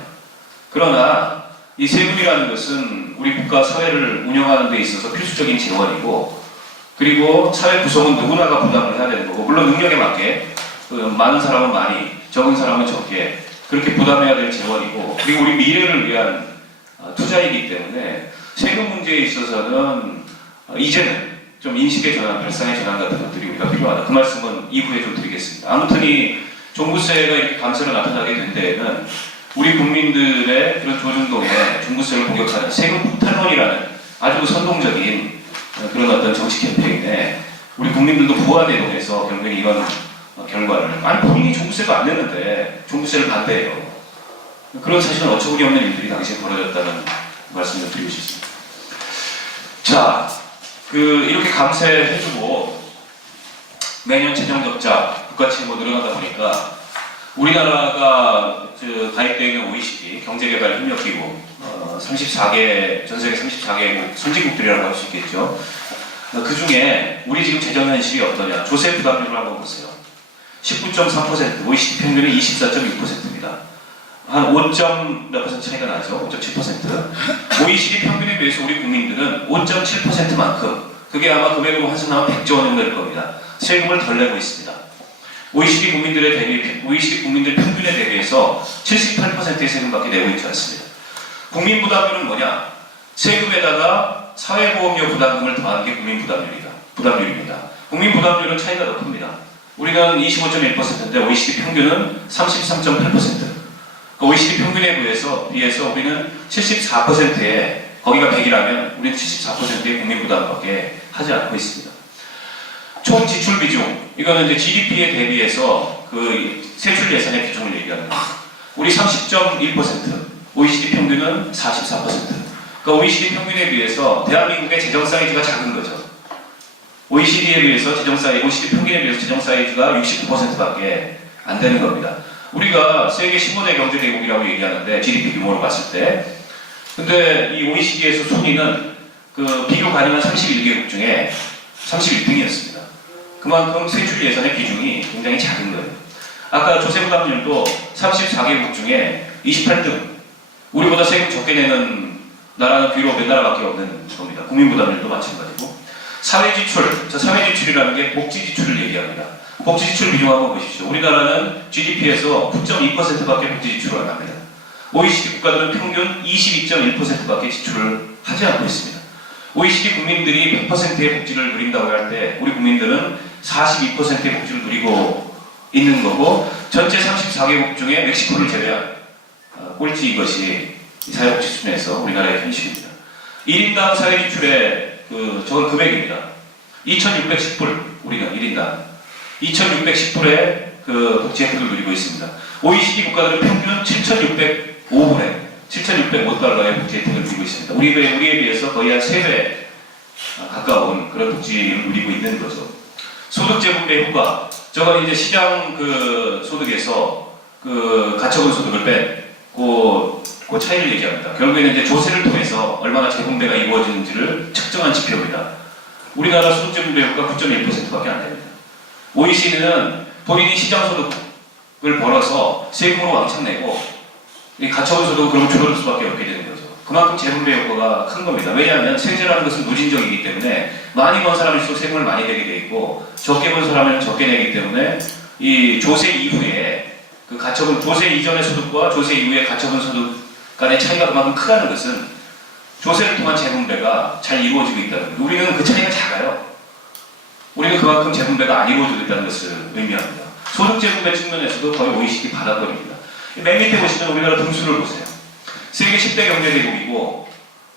그러나 이 세금이라는 것은 우리 국가 사회를 운영하는 데 있어서 필수적인 재원이고 그리고 사회 구성은 누구나가 부담을 해야 되는 거고 물론 능력에 맞게 많은 사람은 많이 적은 사람은 적게 그렇게 부담해야 될 재원이고 그리고 우리 미래를 위한 투자이기 때문에 세금 문제에 있어서는 이제는 좀 인식의 전환, 발상의 전환 같은 것들이 우리가 필요하다. 그 말씀은 이후에 좀 드리겠습니다. 아무튼 이 종부세가 이렇게 감세로 나타나게 된 데에는 우리 국민들의 그런 조중동의 종부세를 공격하는 세금 폭탄론이라는 아주 선동적인 그런 어떤 정치 캠페인에 우리 국민들도 부안해동해서 결국엔 이런 결과를 아니 본인이 종부세도 안 냈는데 종부세를 반대해요. 그런 사실은 어처구니 없는 일들이 당시에 벌어졌다는 말씀을 드리고 싶습니다. 자, 이렇게 감세해주고 매년 재정 적자, 국가 채무 늘어나다 보니까 우리나라가 가입되어 있는 OECD 경제개발협력기구 34개 전 세계 34개국 선진국들이라고 할 수 있겠죠. 그 중에 우리 지금 재정 현실이 어떠냐? 조세 부담률을 한번 보세요. 19.3%, OECD 평균은 24.6%입니다. 한 5몇 퍼센트 차이가 나죠. 5.7%. OECD 평균에 비해서 우리 국민들은 5.7%만큼 그게 아마 금액으로 환산하면 100조 원 정도 될 겁니다. 세금을 덜 내고 있습니다. OECD 국민들 평균에 대비해서 78%의 세금밖에 내고 있지 않습니다. 국민 부담률은 뭐냐? 세금에다가 사회보험료 부담금을 더하는 게 국민 부담률입니다. 국민 부담률은 차이가 더 큽니다. 우리는 25.1%인데 OECD 평균은 33.8%. OECD 평균에 비해서 우리는 74%에 거기가 100이라면 우리는 74%의 국민 부담밖에 하지 않고 있습니다. 총 지출 비중, 이거는 이제 GDP에 대비해서 그 세출 예산의 비중을 얘기하는 거예요. 우리 30.1%, OECD 평균은 44%. 그러니까 OECD 평균에 비해서 대한민국의 재정 사이즈가 작은 거죠. OECD에 비해서 OECD 평균에 비해서 재정 사이즈가 69%밖에 안 되는 겁니다. 우리가 세계 15대 경제대국이라고 얘기하는데 GDP 규모로 봤을 때 근데 이 OECD에서 순위는 그 비교 가능한 31개국 중에 31등이었습니다. 그만큼 세출 예산의 비중이 굉장히 작은 거예요. 아까 조세 부담률도 34개국 중에 28등. 우리보다 세금 적게 내는 나라는 비록 몇 나라밖에 없는 겁니다. 국민 부담률도 마찬가지고. 사회 지출, 사회 지출이라는 게 복지 지출을 얘기합니다. 복지 지출 비중 한번 보십시오. 우리나라는 GDP에서 9.2%밖에 복지 지출을 안 합니다. OECD 국가들은 평균 22.1%밖에 지출을 하지 않고 있습니다. OECD 국민들이 100%의 복지를 누린다고 할 때 우리 국민들은 42%의 복지를 누리고 있는 거고 전체 34개국 중에 멕시코를 제외한 꼴찌 이것이 사회복지 수준에서 우리나라의 현실입니다. 1인당 사회지출의 저건 금액입니다. 2,610불 우리는 1인당 2,610불의 복지 혜택을 누리고 있습니다. OECD 국가들은 평균 7,605불에 7,605달러의 복지 혜택을 누리고 있습니다. 우리에 비해서 거의 한 3배 가까운 그런 복지를 누리고 있는 거죠. 소득재분배 효과. 저건 이제 시장 소득에서 가처분 소득을 뺀 그 차이를 얘기합니다. 결국에는 이제 조세를 통해서 얼마나 재분배가 이루어지는지를 측정한 지표입니다. 우리나라 소득재분배 효과 9.1%밖에 안 됩니다. OECD는 본인이 시장 소득을 벌어서 세금으로 왕창 내고 이 가처분 소득은 그럼 줄어들 수밖에 없게 되는 거죠. 그만큼 재분배 효과가 큰 겁니다. 왜냐하면 세제라는 것은 누진적이기 때문에 많이 번 사람일수록 세금을 많이 내게 돼 있고 적게 번 사람은 적게 내기 때문에 이 조세 이후에 그 가처분 조세 이전의 소득과 조세 이후의 가처분 소득 간의 차이가 그만큼 크다는 것은 조세를 통한 재분배가 잘 이루어지고 있다는 거예요. 우리는 그 차이가 작아요. 우리는 그만큼 재분배가 안 이루어지고 있다는 것을 의미합니다. 소득 재분배 측면에서도 거의 OECD 바닥권입니다. 맨 밑에 보시면 우리나라 등수를 보세요. 세계 10대 경제대국이고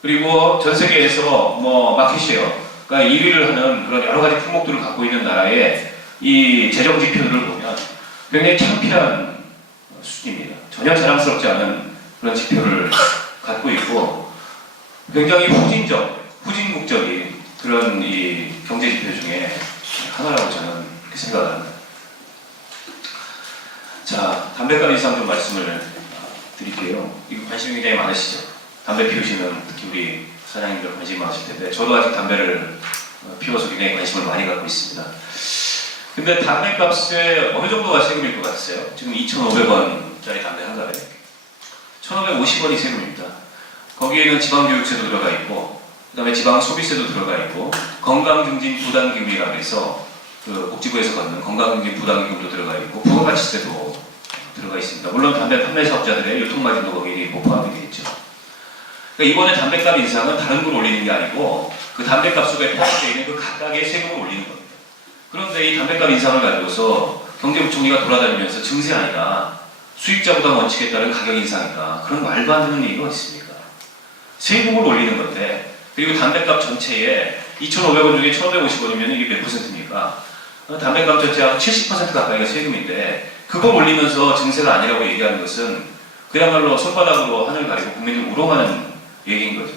그리고 전 세계에서 뭐 마켓쉐어가 1위를 하는 그런 여러 가지 품목들을 갖고 있는 나라의 이 재정 지표들을 보면 굉장히 창피한 수준입니다. 전혀 자랑스럽지 않은 그런 지표를 갖고 있고 굉장히 후진국적인 그런 이 경제 지표 중에 하나라고 저는 그렇게 생각을 합니다. 자, 담배값 인상 좀 말씀을 드릴게요. 이거 관심이 굉장히 많으시죠? 담배 피우시는 특히 우리 사장님들 관심이 많으실 텐데 저도 아직 담배를 피워서 굉장히 관심을 많이 갖고 있습니다. 근데 담배값에 어느 정도가 세금일 것 같으세요? 지금 2,500원짜리 담배 한 달에 1,550원이 세금입니다. 거기에는 지방교육세도 들어가 있고 그 다음에 지방소비세도 들어가 있고 건강증진부담기금이라고 해서 그 복지부에서 받는 건강증진부담기금도 들어가 있고 부가가치세도 들어가 있습니다. 물론 담배 판매 사업자들의 유통마진도 거기에 포함이 되어 있죠. 그러니까 이번에 담배값 인상은 다른 걸 올리는 게 아니고 그 담배값 속에 포함되어 있는 그 각각의 세금을 올리는 겁니다. 그런데 이 담배값 인상을 가지고서 경제부총리가 돌아다니면서 증세 아니라 수익자 부담 원칙에 따른 가격 인상이다. 그런 말도 안 되는 얘기가 있습니까? 세금을 올리는 건데 그리고 담배값 전체에 2,500원 중에 1,550원이면 이게 몇 %입니까? 담배값 전체 한 70% 가까이가 세금인데 그걸 올리면서 증세가 아니라고 얘기하는 것은 그야말로 손바닥으로 하늘 가리고 국민들 우롱하는 얘기인 거죠.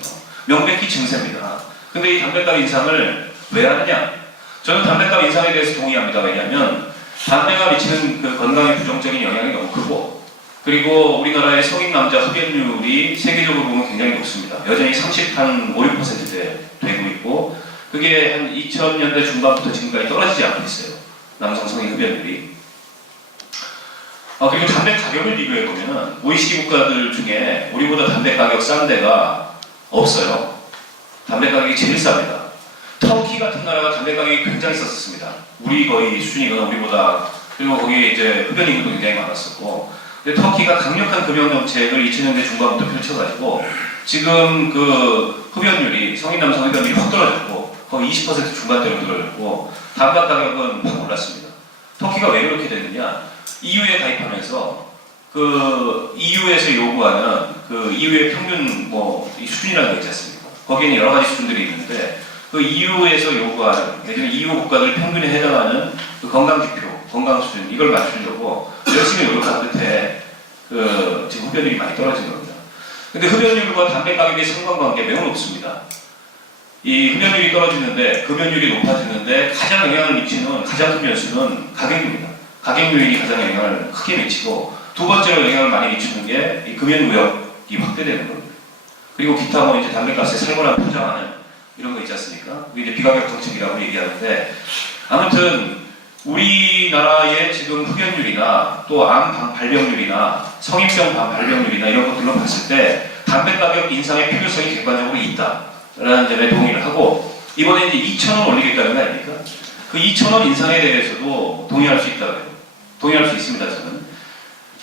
명백히 증세입니다. 근데 이 담배값 인상을 왜 하느냐? 저는 담배값 인상에 대해서 동의합니다. 왜냐하면 담배가 미치는 그 건강에 부정적인 영향이 너무 크고 그리고 우리나라의 성인 남자 흡연율이 세계적으로 보면 굉장히 높습니다. 여전히 35~6%대 되고 있고 그게 한 2000년대 중반부터 지금까지 떨어지지 않고 있어요. 남성 성인 흡연율이. 그리고 담배 가격을 비교해보면 OECD 국가들 중에 우리보다 담배 가격 싼 데가 없어요. 담배 가격이 제일 쌉니다. 터키 같은 나라가 담배 가격이 굉장히 쌌었습니다. 우리 거의 수준이거나 우리보다 그리고 거기에 이제 흡연 인구도 굉장히 많았었고 근데 터키가 강력한 금융 정책을 2000년대 중반부터 펼쳐가지고 지금 그 흡연율이 성인 남성 흡연율이 확 떨어졌고 거의 20% 중반대로 떨어졌고 담배 가격은 확 올랐습니다. 터키가 왜 그렇게 됐느냐? EU에 가입하면서 그 EU에서 요구하는 그 EU의 평균 이 수준이라는 게 있지 않습니까? 거기에는 여러 가지 수준들이 있는데 그 EU에서 요구하는 예전에 EU 국가들 평균에 해당하는 그 건강지표, 건강 수준 이걸 맞추려고 열심히 노력한 끝에 그 지금 흡연율이 많이 떨어진 겁니다. 근데 흡연율과 담배 가격의 상관관계 매우 높습니다. 이 흡연율이 떨어지는데 금연율이 높아지는데 가장 영향을 미치는 가장 큰 변수는 가격입니다. 가격 요인이 가장 영향을 크게 미치고 두 번째로 영향을 많이 미치는 게 이 금연무역이 확대되는 겁니다. 그리고 기타 이제 담배값에 살벌한 포장하는 이런 거 있지 않습니까? 이게 비가격 정책이라고 얘기하는데 아무튼 우리나라의 지금 흡연율이나 또 암 발병률이나 성인병 발병률이나 이런 것들로 봤을 때 담배 가격 인상의 필요성이 객관적으로 있다라는 점에 동의를 하고 이번에 이제 2,000원 올리겠다는 거 아닙니까? 그 2,000원 인상에 대해서도 동의할 수 있다고요. 동의할 수 있습니다, 저는.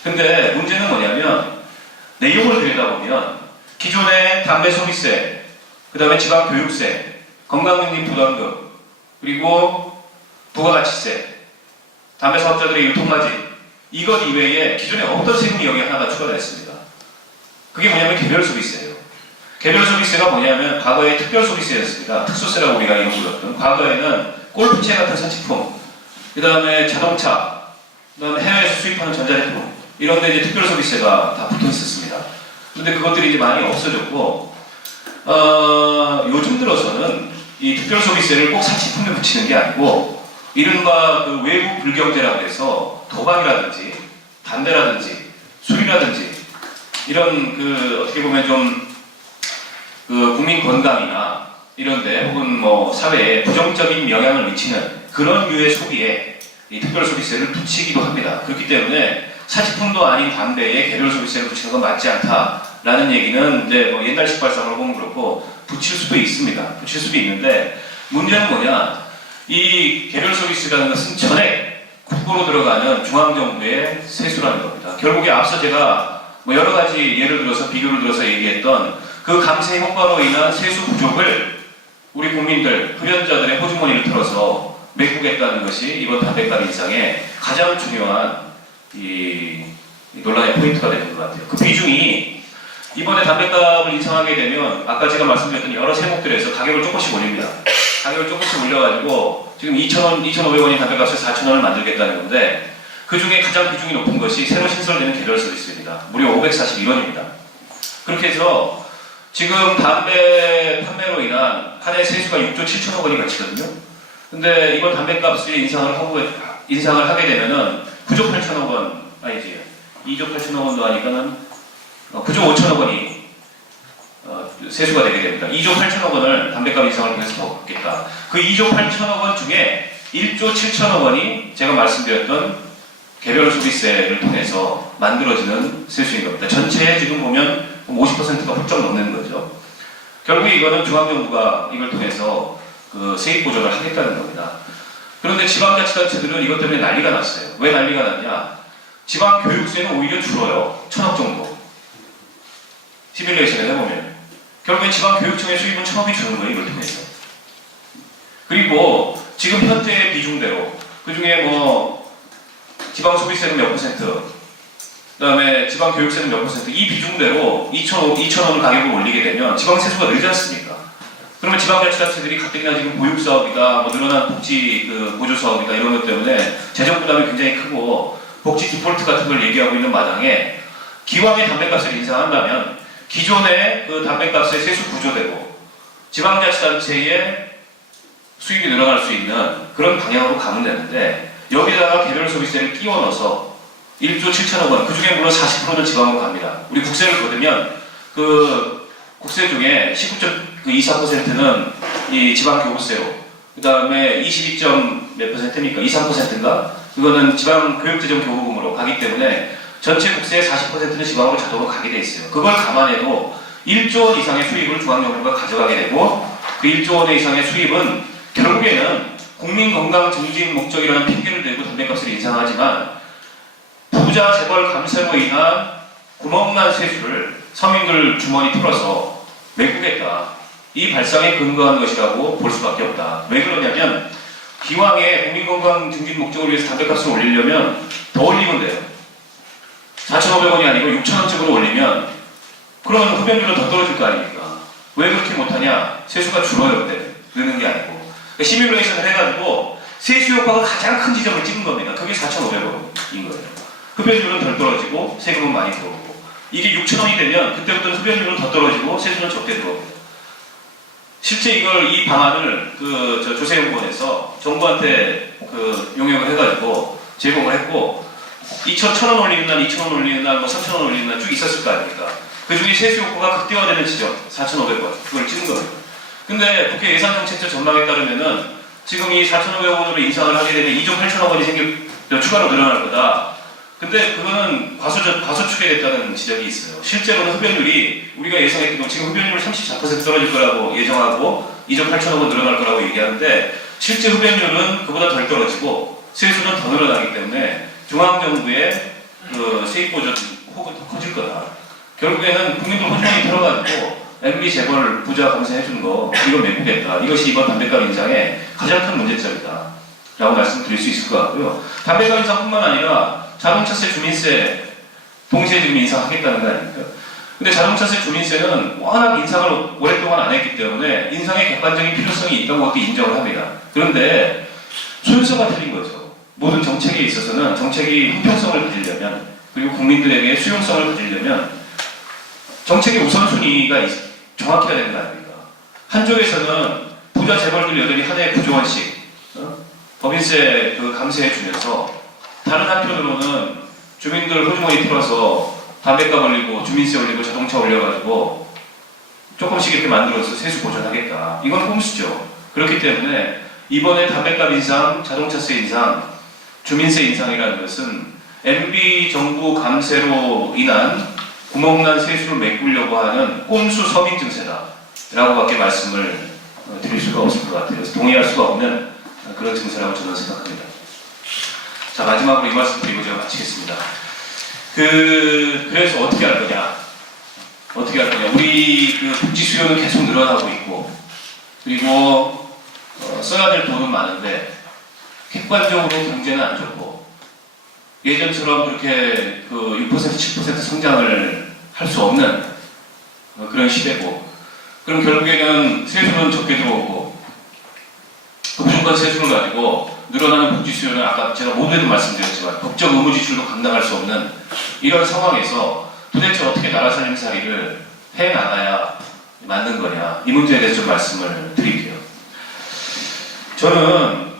근데 문제는 뭐냐면 내용을 들여다보면 기존의 담배 소비세, 그 다음에 지방교육세, 건강증진부담금, 그리고 부가가치세, 담배 사업자들의 유통마진 이것 이외에 기존에 없던 세금이 여기 하나가 추가가 됐습니다. 그게 뭐냐면 개별소비세예요. 개별소비세가 뭐냐면 과거에 특별소비세였습니다. 특수세라고 우리가 이름 불렀던 과거에는 골프채 같은 사치품, 그 다음에 자동차, 그 다음에 해외에서 수입하는 전자제품 이런 데 이제 특별소비세가 다 붙어 있었습니다. 근데 그것들이 이제 많이 없어졌고 요즘 들어서는 이 특별소비세를 꼭 사치품에 붙이는 게 아니고 이른바 그 외부 불경제라고 해서 도박이라든지 담배라든지 술이라든지 이런 그 어떻게 보면 좀 그 국민 건강이나 이런데 혹은 사회에 부정적인 영향을 미치는 그런 류의 소비에 이 특별소비세를 붙이기도 합니다. 그렇기 때문에 사치품도 아닌 담배에 개별소비세를 붙이는 건 맞지 않다. 라는 얘기는 이제 뭐 옛날식 발상으로 보면 그렇고 붙일 수도 있습니다. 붙일 수도 있는데 문제는 뭐냐? 이 개별 서비스라는 것은 전액 국고로 들어가는 중앙정부의 세수라는 겁니다. 결국에 앞서 제가 뭐 여러 가지 예를 들어서 비교를 들어서 얘기했던 그 감세 효과로 인한 세수 부족을 우리 국민들, 흡연자들의 호주머니를 털어서 메꾸겠다는 것이 이번 담배값 인상의 가장 중요한 이 논란의 포인트가 되는 것 같아요. 그 비중이 이번에 담배값을 인상하게 되면 아까 제가 말씀드렸던 여러 세목들에서 가격을 조금씩 올립니다. 가격을 조금씩 올려가지고 지금 2,000원, 2,500원인 담배값을 4,000원을 만들겠다는 건데 그 중에 가장 비중이 높은 것이 새로 신설되는 개별 서비스입니다. 무려 541원입니다. 그렇게 해서 지금 담배 판매로 인한 한 해 세수가 6조 7천억 원이 가치거든요. 근데 이번 담배값을 인상을 하게 되면은 9조 8천억 원, 아니지, 2조 8천억 원도 하니까는 9조 5천억 원이 세수가 되게 됩니다. 2조 8천억 원을 담배값 인상을 통해서 더 받겠다. 그 2조 8천억 원 중에 1조 7천억 원이 제가 말씀드렸던 개별 소비세를 통해서 만들어지는 세수인 겁니다. 전체에 지금 보면 50%가 훌쩍 넘는 거죠. 결국에 이거는 중앙정부가 이걸 통해서 그 세입 보조를 하겠다는 겁니다. 그런데 지방자치단체들은 이것 때문에 난리가 났어요. 왜 난리가 났냐? 지방 교육세는 오히려 줄어요. 1,000억 정도. 시뮬레이션을 해보면. 결국엔 지방 교육청의 수입은 1,000억이 주는 거예요, 이걸 통해서. 그리고 지금 현재의 비중대로, 그 중에 뭐, 지방 소비세는 몇 퍼센트, 그 다음에 지방 교육세는 몇 퍼센트, 이 비중대로 2,000원 가격을 올리게 되면 지방 세수가 늘지 않습니까? 그러면 지방자치단체들이 가뜩이나 지금 보육사업이다, 뭐 늘어난 복지 보조사업이다 이런 것 때문에 재정 부담이 굉장히 크고 복지 디폴트 같은 걸 얘기하고 있는 마당에 기왕에 담배값을 인상한다면 기존의 그 담배값의 세수 구조대로 지방자치단체의 수입이 늘어날 수 있는 그런 방향으로 가면 되는데 여기다가 개별 소비세를 끼워 넣어서 1조 7천억 원, 그 중에 물론 40%는 지방으로 갑니다. 우리 국세를 거두면 그 국세 중에 19.24%는 이 지방교부세로, 그 다음에 22몇 퍼센트입니까? 23%인가? 그거는 지방교육재정교부금으로 가기 때문에 전체 국세의 40%는 지방으로 자동으로 가게 돼 있어요. 그걸 감안해도 1조 원 이상의 수입을 중앙정부가 가져가게 되고 그 1조 원 이상의 수입은 결국에는 국민 건강 증진 목적이라는 핑계를 대고 담배값을 인상하지만 부자 재벌 감세로 인한 구멍난 세수를 서민들 주머니 풀어서 메꾸겠다. 이 발상에 근거한 것이라고 볼 수밖에 없다. 왜 그러냐면 기왕에 국민건강 증진 목적을 위해서 담배값을 올리려면 더 올리면 돼요. 4,500원이 아니고 6,000원씩으로 올리면 그러면 흡연율은 더 떨어질 거 아닙니까? 왜 그렇게 못하냐? 세수가 줄어요. 그때 느는 게 아니고. 그러니까 시뮬레이션을 해가지고 세수 효과가 가장 큰 지점을 찍은 겁니다. 그게 4,500원인 거예요. 흡연율은 덜 떨어지고 세금은 많이 들어오고 이게 6,000원이 되면 그때부터는 흡연율은 더 떨어지고 세수는 적게 들어옵니다. 실제 이 방안을 조세연구원에서 정부한테 용역을 해가지고 제공을 했고 1,000원 올리는 날, 2,000원 올리는 날, 뭐 3,000원 올리는 날 쭉 있었을 거 아닙니까? 그 중에 세수 효과가 극대화되는 지점 4,500원 그걸 찍은 겁니다. 근데 국회 예산정책처 전망에 따르면은 지금 이 4,500원으로 인상을 하게 되면 2조 8천억 원이 추가로 늘어날 거다. 근데 그거는 과소축에 됐다는 지적이 있어요. 실제로는 흡연율이 우리가 예상했던 건 지금 흡연율 34% 떨어질 거라고 예정하고 2조 8천억 원 늘어날 거라고 얘기하는데 실제 흡연율은 그보다 덜 떨어지고 세수는 더 늘어나기 때문에 중앙정부의 그 세입보전 혹은 더 커질 거다. 결국에는 국민들 호주머니 털어가지고 MB 재벌 부자 감세해준 거 이걸 메꾸겠다. 이것이 이번 담배값 인상의 가장 큰 문제점이다. 라고 말씀드릴 수 있을 것 같고요. 담배값 인상뿐만 아니라 자동차세, 주민세 동시에 지금 인상하겠다는 거 아닙니까? 근데 자동차세, 주민세는 워낙 인상을 오랫동안 안 했기 때문에 인상의 객관적인 필요성이 있다고 그것도 인정을 합니다. 그런데 순서가 틀린 거죠. 모든 정책에 있어서는 정책이 형평성을 가지려면 그리고 국민들에게 수용성을 가지려면 정책의 우선순위가 정확해야 되는 거 아닙니까? 한쪽에서는 부자 재벌들 여전히 한 해에 9조 원씩 법인세 감세해주면서 다른 한편으로는 주민들 호주머니 틀어서 담배값 올리고 주민세 올리고 자동차 올려가지고 조금씩 이렇게 만들어서 세수 보전하겠다. 이건 꼼수죠. 그렇기 때문에 이번에 담배값 인상, 자동차세 인상, 주민세 인상이라는 것은 MB 정부 감세로 인한 구멍난 세수를 메꾸려고 하는 꼼수 서민 증세다 라고밖에 말씀을 드릴 수가 없을 것 같아요. 그래서 동의할 수가 없는 그런 증세라고 저는 생각합니다. 자, 마지막으로 이 말씀 드리고 제가 마치겠습니다. 그래서 어떻게 할 거냐? 어떻게 할 거냐? 우리 그 복지 수요는 계속 늘어나고 있고, 그리고 써야 될 돈은 많은데 객관적으로 경제는 안 좋고, 예전처럼 그렇게 그 6%, 7% 성장을 할 수 없는 그런 시대고, 그럼 결국에는 세수는 적게 들어오고, 그 무조건 세수를 가지고 늘어나는 복지 수요는 아까 제가 모두에도 말씀드렸지만 법적 의무 지출도 감당할 수 없는 이런 상황에서 도대체 어떻게 나라 살림살이를 해나가야 맞는 거냐, 이 문제에 대해서 좀 말씀을 드릴게요. 저는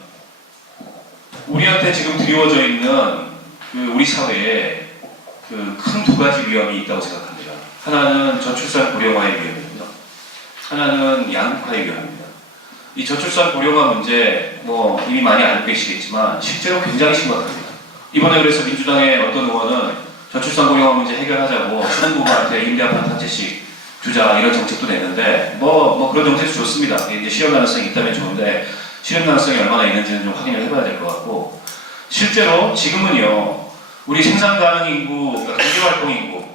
우리한테 지금 드리워져 있는 우리 사회에 큰 두 가지 위험이 있다고 생각합니다. 하나는 저출산 고령화의 위험입니다. 하나는 양극화의 위험입니다. 이 저출산 고령화 문제 이미 많이 알고 계시겠지만 실제로 굉장히 심각합니다. 이번에 그래서 민주당의 어떤 의원은 저출산 고령화 문제 해결하자고 신혼부부한테 임대 아파트 한 채씩 주자 이런 정책도 냈는데 그런 정책도 좋습니다. 이제 실현 가능성이 있다면 좋은데 실현 가능성이 얼마나 있는지는 좀 확인을 해봐야 될 것 같고, 실제로 지금은요 우리 생산 가능 인구, 그러니까 경제활동 인구,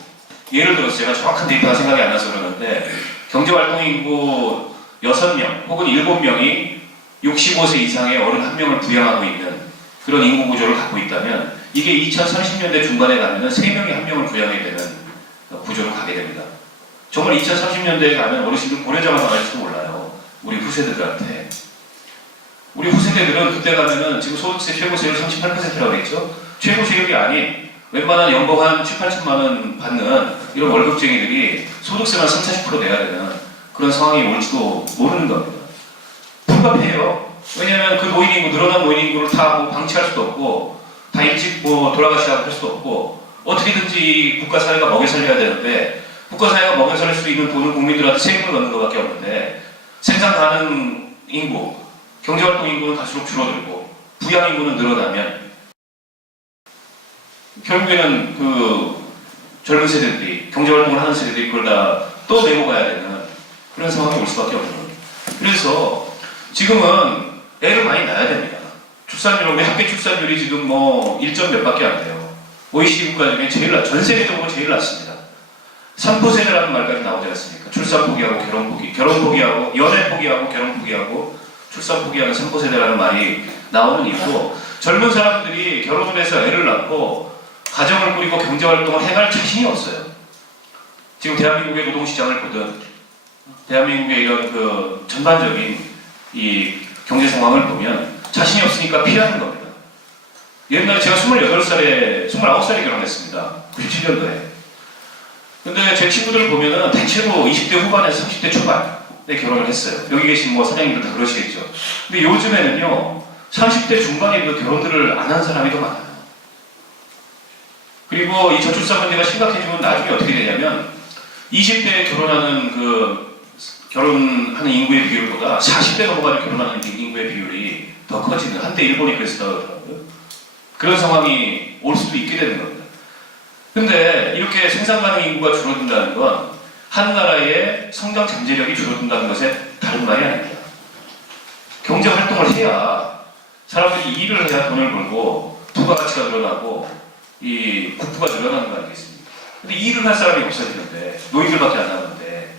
예를 들어서 제가 정확한 데이터가 생각이 안 나서 그러는데 경제활동 인구 6명 혹은 7명이 65세 이상의 어른 1명을 부양하고 있는 그런 인구 구조를 갖고 있다면 이게 2030년대 중반에 가면은 3명이 1명을 부양해야 되는 구조로 가게 됩니다. 정말 2030년대에 가면 어르신들 고려자가 나갈지도 몰라요. 우리 후세대들한테. 우리 후세대들은 그때 가면은 지금 소득세 최고세율 38%라고 했죠. 최고세율이 아닌 웬만한 연봉 한 7, 8천만 원 받는 이런 월급쟁이들이 소득세만 30, 40% 내야 되는 그런 상황이 올지도 모르는 겁니다. 불가피해요. 왜냐하면 그 노인 인구, 늘어난 노인 인구를 다 방치할 수도 없고, 다 일찍 돌아가시라고 할 수도 없고, 어떻게든지 국가 사회가 먹여 살려야 되는데, 국가 사회가 먹여 살릴 수 있는 돈은 국민들한테 세금을 넣는 것밖에 없는데, 생산 가능 인구, 경제활동 인구는 갈수록 줄어들고, 부양 인구는 늘어나면, 결국에는 젊은 세대들이, 경제활동을 하는 세대들이 그걸 다 또 메고 가야 되는 그런 상황이 올 수밖에 없는 거예요. 그래서 지금은 애를 많이 낳아야 됩니다. 출산율, 합계 출산율이 지금 1점 몇 밖에 안 돼요. OECD 국가 중에 전 세계적으로 제일 낮습니다. 3%라는 말까지 나오지 않습니까? 출산 포기하고 결혼 포기, 결혼 포기하고 연애 포기하고 결혼 포기하고 출산 포기하는 3%라는 말이 나오는 이유도 젊은 사람들이 결혼을 해서 애를 낳고 가정을 꾸리고 경제활동을 해갈 자신이 없어요. 지금 대한민국의 노동시장을 보든 대한민국의 이런 전반적인 이 경제 상황을 보면 자신이 없으니까 피하는 겁니다. 옛날에 제가 29살에 결혼했습니다. 97년도에. 근데 제 친구들을 보면은 대체로 20대 후반에서 30대 초반에 결혼을 했어요. 여기 계신 사장님들 다 그러시겠죠. 근데 요즘에는요, 30대 중반에도 결혼들을 안 한 사람이 더 많아요. 그리고 이 저출산 문제가 심각해지면 나중에 어떻게 되냐면 20대에 결혼하는 인구의 비율보다 40대 넘어가는 결혼하는 인구의 비율이 더 커지는, 한때 일본이 그랬다고 하더라고요. 그런 상황이 올 수도 있게 되는 겁니다. 근데 이렇게 생산 가능 인구가 줄어든다는 건 한 나라의 성장 잠재력이 줄어든다는 것에 다른 말이 아닙니다. 경제 활동을 해야 사람들이 일을 해야 돈을 벌고 부가가치가 늘어나고 이 국부가 늘어나는 거 아니겠습니까? 근데 일을 할 사람이 없어지는데, 노인들밖에 안 나오는데,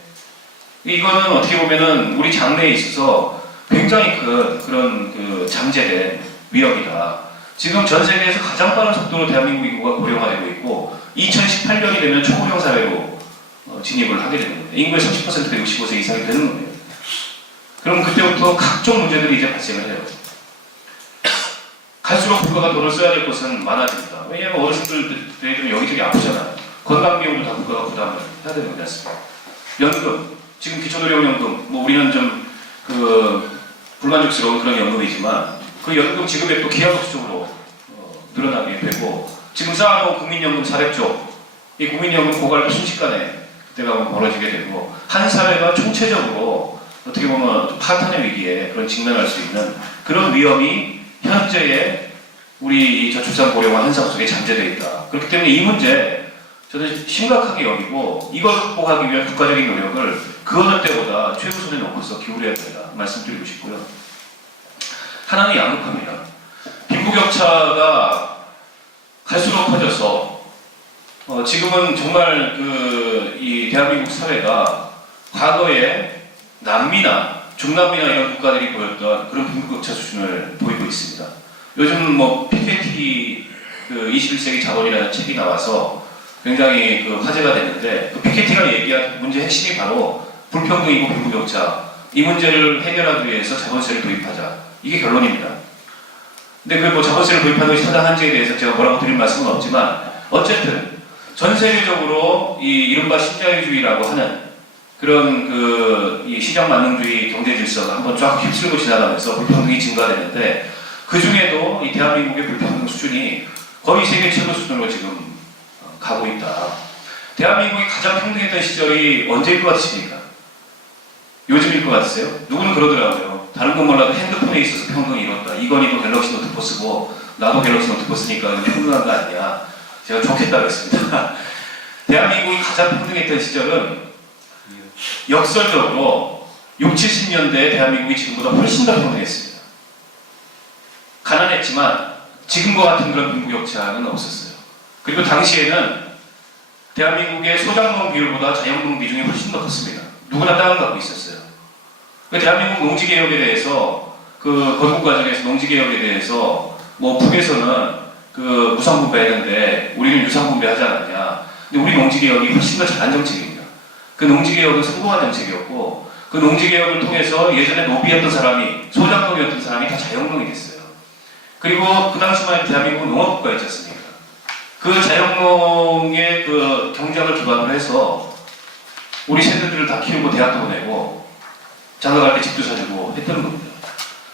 이거는 어떻게 보면은 우리 장래에 있어서 굉장히 큰 그런 잠재된 위협이다. 지금 전 세계에서 가장 빠른 속도로 대한민국 인구가 고령화되고 있고, 2018년이 되면 초고령 사회로 진입을 하게 되는 겁니다. 인구의 30%가 65세 이상이 되는 겁니다. 그럼 그때부터 각종 문제들이 이제 발생을 해요. 갈수록 국가가 돈을 써야 될 것은 많아집니다. 왜냐하면 어르신들이 좀 여기저기 아프잖아요. 건강 비용도 다 국가가 부담을 해야 되는 거지 않습니까? 연금, 지금 기초노령연금, 우리는 좀 불만족스러운 그런 연금이지만 그 연금 지급액도 기하급수적으로 늘어나게 되고, 지금 쌓아놓은 국민연금 400조, 이 국민연금 고갈도 순식간에 그때가 벌어지게 되고, 한 사회가 총체적으로 어떻게 보면 파탄의 위기에 직면할 수 있는 그런 위험이 현재의 우리 저출산 고령화 현상 속에 잠재되어 있다. 그렇기 때문에 이 문제 저는 심각하게 여기고 이걸 극복하기 위한 국가적인 노력을 그 어느 때보다 최우선에 놓고서 기울여야 된다 말씀드리고 싶고요. 하나는 양극화입니다. 빈부격차가 갈수록 커져서 지금은 정말 이 대한민국 사회가 과거에 남미나 중남미나 이런 국가들이 보였던 그런 빈부격차 수준을 보이고 있습니다. 요즘 피케티 21세기 자본이라는 책이 나와서 굉장히 화제가 됐는데 피케티가 얘기한 문제 핵심이 바로 불평등이고 빈부격차 이 문제를 해결하기 위해서 자본세를 도입하자 이게 결론입니다. 근데 자본세를 도입하는 것이 타당한 한지에 대해서 제가 뭐라고 드릴 말씀은 없지만 어쨌든 전 세계적으로 이 이른바 신자유주의라고 하는 그런 이 시장 만능주의 경제 질서가 한번 쫙 휩쓸고 지나가면서 불평등이 증가되는데 그 중에도 이 대한민국의 불평등 수준이 거의 세계 최고 수준으로 지금 가고 있다. 대한민국이 가장 평등했던 시절이 언제일 것 같으십니까? 요즘일 것 같으세요? 누구는 그러더라고요. 다른 건 몰라도 핸드폰에 있어서 평등이 이뤘다. 이건희도 갤럭시 노트 4 쓰고 나도 갤럭시 노트 4 쓰니까 평등한 거 아니야. 제가 좋겠다고 했습니다. 대한민국이 가장 평등했던 시절은 역설적으로 60, 70년대에 대한민국이 지금보다 훨씬 더 평등했습니다. 가난했지만 지금과 같은 그런 빈부격차는 없었어요. 그리고 당시에는 대한민국의 소작농 비율보다 자영농 비중이 훨씬 더 컸습니다. 누구나 땅을 갖고 있었어요. 대한민국 농지개혁에 대해서 건국과정에서 농지개혁에 대해서 북에서는 무상분배했는데 우리는 유상분배하지 않았냐. 근데 우리 농지개혁이 훨씬 더 잘한 정책입니다. 그 농지개혁은 성공한 정책이었고 그 농지개혁을 통해서 예전에 노비였던 사람이 소작농이었던 사람이 다 자영농이 됐어요. 그리고 그 당시만 대한민국은 농업국가였지 않습니까? 그 자영농의 경쟁을 기반으로 해서 우리 세대들을 다 키우고 대학도 보내고 장가갈 때 집도 사주고 했던 겁니다.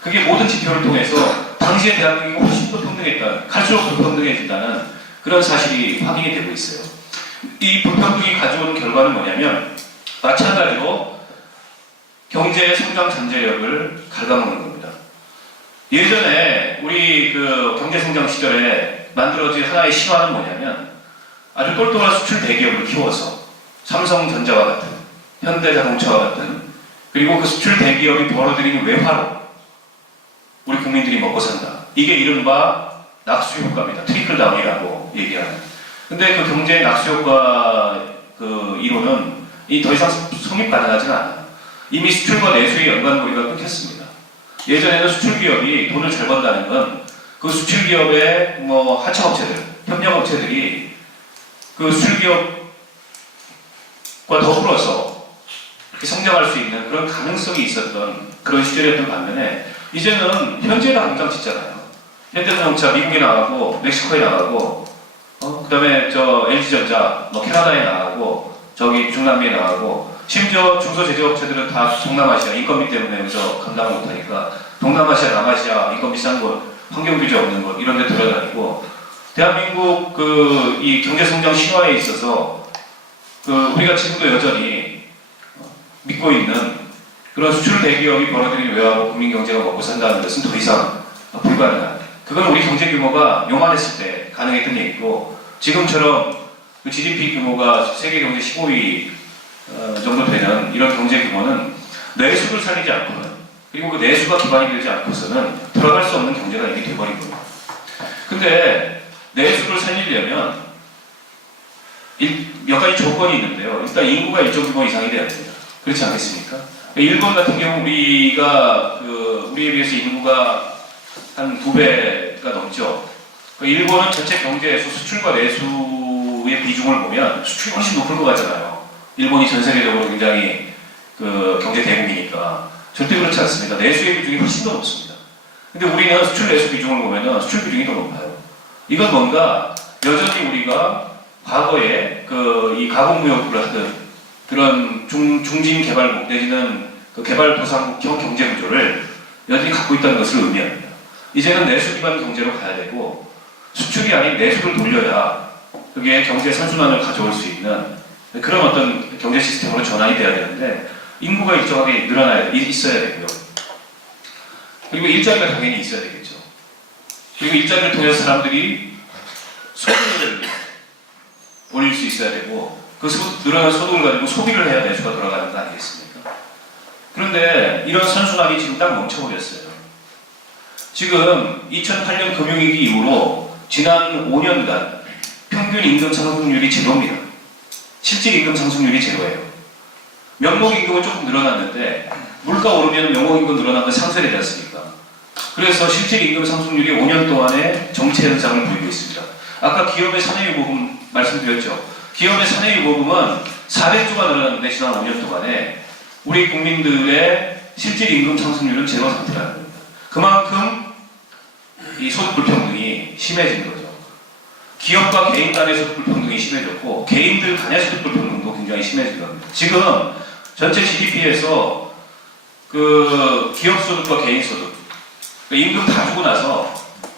그게 모든 지표를 통해서 당시의 대한민국이 훨씬 더 평등했다, 갈수록 더 평등해진다는 그런 사실이 확인이 되고 있어요. 이 불평등이 가져온 결과는 뭐냐면 마찬가지로 경제 성장 잠재력을 갉아먹는 겁니다. 예전에 우리 경제 성장 시절에 만들어진 하나의 신화는 뭐냐면 아주 똘똘한 수출 대기업을 키워서 삼성전자와 같은 현대자동차와 같은 그리고 그 수출 대기업이 벌어들이는 외화로 우리 국민들이 먹고 산다. 이게 이른바 낙수효과입니다. 트리클다운이라고 얘기하는. 근데 그 경제의 낙수효과 이론은 더 이상 성립 가능하지는 않아요. 이미 수출과 내수의 연관고리가 끊겼습니다. 예전에는 수출기업이 돈을 잘 번다는 건 그 수출기업의 하청업체들, 협력업체들이 그 수출기업과 더불어서 성장할 수 있는 그런 가능성이 있었던 그런 시절이었던 반면에 이제는 현재랑 당장 짓잖아요. 현대자동차 미국에 나가고 멕시코에 나가고 그 다음에 LG전자 캐나다에 나가고 저기 중남미에 나가고 심지어 중소제조업체들은 다 동남아시아 인건비 때문에 여기서 감당을 못하니까 동남아시아, 남아시아 인건비 싼 곳, 환경규제 없는 곳 이런 데 돌아다니고 대한민국 이 경제성장 신화에 있어서 우리가 지금도 여전히 믿고 있는 그런 수출 대기업이 벌어들인 외화로 국민 경제가 먹고 산다는 것은 더 이상 불가능합니다. 그건 우리 경제 규모가 요만했을 때 가능했던 얘기고 지금처럼 그 GDP 규모가 세계 경제 15위 정도 되는 이런 경제 규모는 내수를 살리지 않고는 그리고 그 내수가 기반이 되지 않고서는 들어갈 수 없는 경제가 이미 돼버린 겁니다. 근데 내수를 살리려면 몇 가지 조건이 있는데요. 일단 인구가 일정 규모 이상이 돼야 됩니다. 그렇지 않겠습니까? 일본 같은 경우 우리에 비해서 인구가 한 2배가 넘죠. 일본은 전체 경제에서 수출과 내수의 비중을 보면 수출이 훨씬 높을 것 같잖아요. 일본이 전 세계적으로 굉장히 경제 대국이니까. 절대 그렇지 않습니다. 내수의 비중이 훨씬 더 높습니다. 근데 우리는 수출 내수 비중을 보면 수출 비중이 더 높아요. 이건 뭔가 여전히 우리가 과거에 이 가공무역을 하던 그런 중진 개발국 내지는 개발도상국형 경제 구조를 여전히 갖고 있다는 것을 의미합니다. 이제는 내수 기반 경제로 가야 되고 수출이 아닌 내수를 돌려야 그게 경제 선순환을 가져올 수 있는 그런 어떤 경제 시스템으로 전환이 돼야 되는데 인구가 일정하게 있어야 되고요. 그리고 일자리가 당연히 있어야 되겠죠. 그리고 일자리를 통해서 사람들이 소득을 올릴 수 있어야 되고 그 늘어난 소득을 가지고 소비를 해야 내수가 돌아가는 거 아니겠습니까? 그런데 이런 선순환이 지금 딱 멈춰버렸어요. 지금 2008년 금융위기 이후로 지난 5년간 평균 임금 상승률이 제로입니다. 실질 임금 상승률이 제로예요. 명목임금은 조금 늘어났는데 물가 오르면 명목임금 늘어난 건 상쇄되지 않습니까? 그래서 실질 임금 상승률이 5년 동안의 정체 현상을 보이고 있습니다. 아까 기업의 사내유보금 말씀드렸죠. 기업의 사내유보금은 400조가 늘어났는데 지난 5년 동안에 우리 국민들의 실질 임금 상승률은 제로 상태라는 겁니다. 그만큼 이 소득 불평등이 심해진 거죠. 기업과 개인 간의 소득 불평등이 심해졌고 개인들 간의 소득 불평등도 굉장히 심해진 겁니다. 지금 전체 GDP에서 그 기업 소득과 개인 소득, 임금 다 주고 나서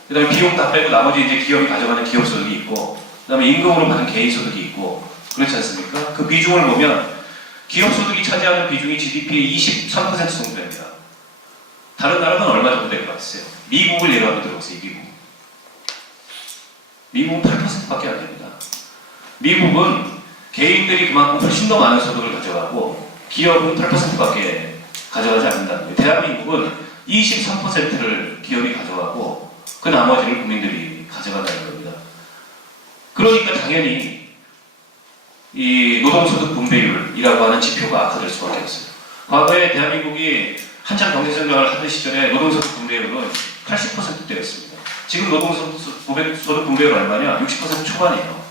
그 다음에 비용 다 빼고 나머지 이제 기업이 가져가는 기업 소득이 있고 그 다음에 임금으로 받는 개인 소득이 있고 그렇지 않습니까? 그 비중을 보면 기업 소득이 차지하는 비중이 GDP의 23% 정도 됩니다. 다른 나라는 얼마 정도 될 것 같으세요? 미국을 예로 한번 들어보세요. 미국은 8%밖에 안 됩니다. 미국은 개인들이 그만큼 훨씬 더 많은 소득을 가져가고 기업은 8%밖에 가져가지 않는다는 거예요. 대한민국은 23%를 기업이 가져가고 그 나머지를 국민들이 가져간다는 겁니다. 그러니까 당연히 이 노동소득 분배율이라고 하는 지표가 악화될 수밖에 없어요. 과거에 대한민국이 한참 경제성장을 하던 시절에 노동소득 분배율은 80%대였습니다. 지금 노동소득 분배율 얼마냐? 60% 초반이에요.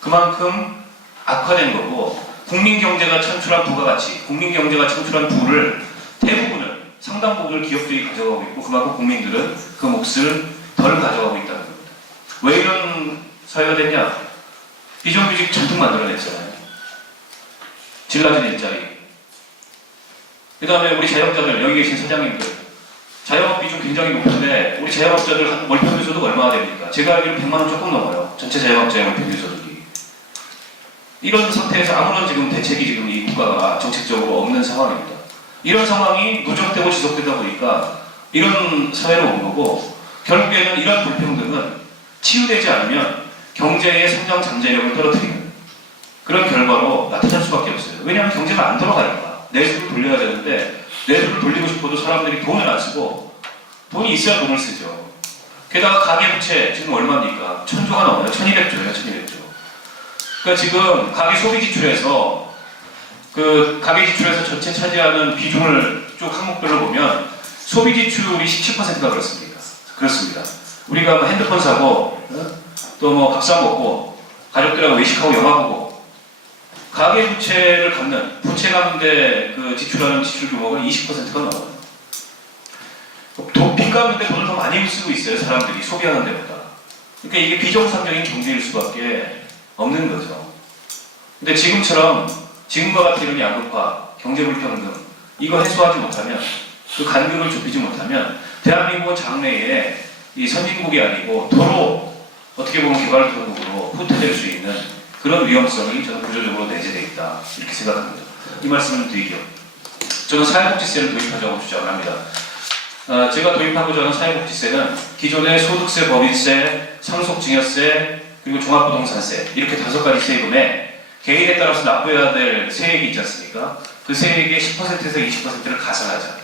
그만큼 악화된 거고 국민경제가 창출한 부가가치, 국민경제가 창출한 부를 대부분을 상당 부분을 기업들이 가져가고 있고 그만큼 국민들은 그 몫을 덜 가져가고 있다는 겁니다. 왜 이런 사회가 됐냐? 비정규직 잔뜩 만들어냈잖아요. 질 낮은 일자리. 그 다음에 우리 자영업자들, 여기 계신 사장님들 자영업 비중 굉장히 높은데 우리 자영업자들 한 월 평균 소득 얼마나 됩니까? 제가 알기로 100만 원 조금 넘어요. 전체 자영업자의 월 평균 소득이. 이런 상태에서 아무런 지금 대책이 지금 이 국가가 정책적으로 없는 상황입니다. 이런 상황이 누적되고 지속되다 보니까 이런 사회로 온 거고 결국에는 이런 불평등은 치유되지 않으면 경제의 성장 잠재력을 떨어뜨리는 그런 결과로 나타날 수밖에 없어요. 왜냐하면 경제가 안 돌아가니까. 내수를 돌려야 되는데 내수를 돌리고 싶어도 사람들이 돈을 안 쓰고 돈이 있어야 돈을 쓰죠. 게다가 가계부채 지금 얼마입니까? 1000조가 넘어요. 1200조예요. 1200조. 그러니까 지금 가계 소비 지출에서 그 가계 지출에서 전체 차지하는 비중을 쭉 항목별로 보면 소비 지출이 17%가 그렇습니다. 우리가 뭐 핸드폰 사고 또 뭐 밥 사 먹고 가족들하고 외식하고 영화 보고 가계 부채를 갚는 부채 갚는데 그 지출하는 지출 규모가 20%가 넘어요. 빚 갚는데 돈을 더 많이 쓰고 있어요. 사람들이 소비하는 데보다. 그러니까 이게 비정상적인 경제일 수밖에 없는 거죠. 근데 지금과 같은 이런 양극화, 경제불평등 이거 해소하지 못하면 그 간극을 좁히지 못하면 대한민국은 장래에 이 선진국이 아니고 도로 어떻게 보면 개발 도국으로 후퇴될 수 있는 그런 위험성이 저는 구조적으로 내재되어 있다 이렇게 생각합니다. 이 말씀을 드리죠. 저는 사회복지세를 도입하자고 주장을 합니다. 제가 도입하고자 하는 사회복지세는 기존의 소득세, 법인세, 상속증여세, 그리고 종합부동산세 이렇게 5가지 세금에 개인에 따라서 납부해야 될 세액이 있지 않습니까? 그 세액의 10%에서 20%를 가산하자.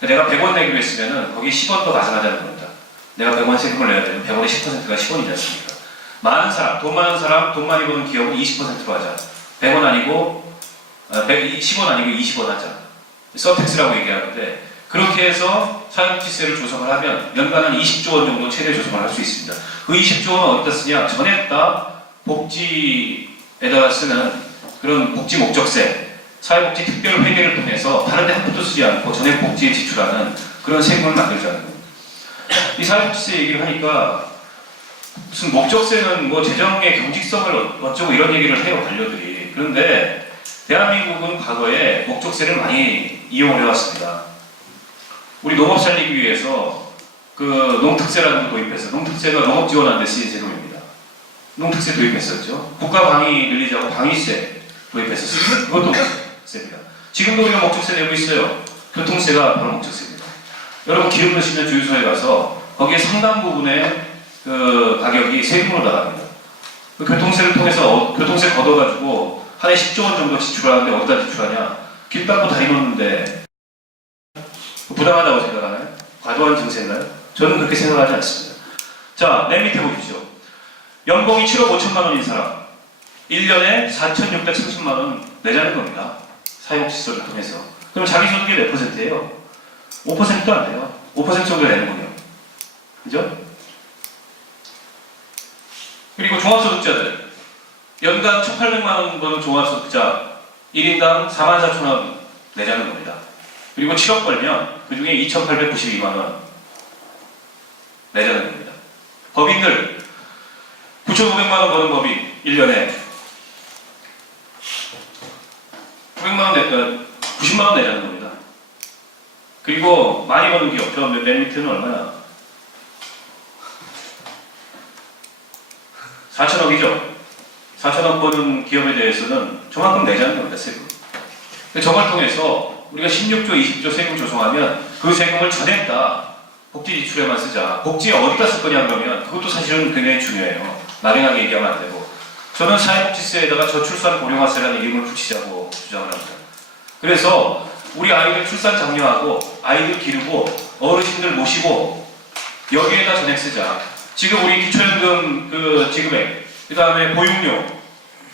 내가 100원 내기로 했으면 거기에 10원 더 가산하자는 겁니다. 내가 100원 세금을 내야 되면 100원의 10%가 10원이지 않습니까? 많은 사람, 돈 많은 사람, 돈 많이 버는 기업은 20%로 하자. 100원 아니고 10원 아니고 20원 하자. 서택스라고 얘기하는데 그렇게 해서 사회복지세를 조성을 하면 연간 한 20조 원 정도 최대 조성을 할 수 있습니다. 그 20조 원은 어디다 쓰냐? 전에다 복지에다가 쓰는 그런 복지 목적세, 사회복지 특별회계를 통해서 다른 데 한 푼도 쓰지 않고 전액 복지에 지출하는 그런 세금을 만들자는 겁니다. 이 사회복지세 얘기를 하니까 무슨 목적세는 뭐 재정의 경직성을 어쩌고 이런 얘기를 해요, 관료들이. 그런데 대한민국은 과거에 목적세를 많이 이용을 해왔습니다. 우리 농업 살리기 위해서 그 농특세라는 걸 도입해서 농특세가 농업 지원하는 데 쓰인 제도입니다. 농특세 도입했었죠. 국가 방위 늘리자고 방위세 도입했었어요. 그것도 목적세입니다. 지금도 우리가 목적세 내고 있어요. 교통세가 바로 목적세입니다. 여러분 기름 넣으시면 주유소에 가서 거기에 상당 부분의 그 가격이 세금으로 나갑니다. 그 교통세를 통해서 교통세 걷어가지고 한 해 10조 원 정도 지출하는데 어디다 지출하냐? 길 닦고 다니는데 부당하다고 생각하나요? 과도한 증세인가요? 저는 그렇게 생각하지 않습니다. 자, 맨 밑에 보십시오. 연봉이 7억 5천만 원인 사람 1년에 4,630만 원 내자는 겁니다. 사회복지소를 통해서. 그럼 자기 소득이 몇 %예요? 5%도 안 돼요. 5% 정도 내는군요. 그죠? 그리고 종합소득자들 연간 1,800만 원 버는 종합소득자 1인당 44,000원 내자는 겁니다. 그리고 7억 벌면 그 중에 2,892만 원 내자는 겁니다. 법인들 9,500만 원 버는 법인 1년에 900만 원 냈다 90만 원 내자는 겁니다. 그리고 많이 버는 기업, 저 맨 밑에는 얼마야? 4천억이죠? 4천억 버는 기업에 대해서는 저만큼 내자는 겁니다, 세금. 저걸 통해서 우리가 16조, 20조 세금 조성하면 그 세금을 전액 다 복지 지출에만 쓰자. 복지에 어디다 쓸 거냐 그러면 그것도 사실은 굉장히 중요해요. 막연하게 얘기하면 안 되고. 저는 사회복지세에다가 저출산 고령화세라는 이름을 붙이자고 주장을 합니다. 그래서 우리 아이들 출산 장려하고 아이들 기르고 어르신들 모시고 여기에다 전액 쓰자. 지금 우리 기초연금 그 지급액, 그 다음에 보육료,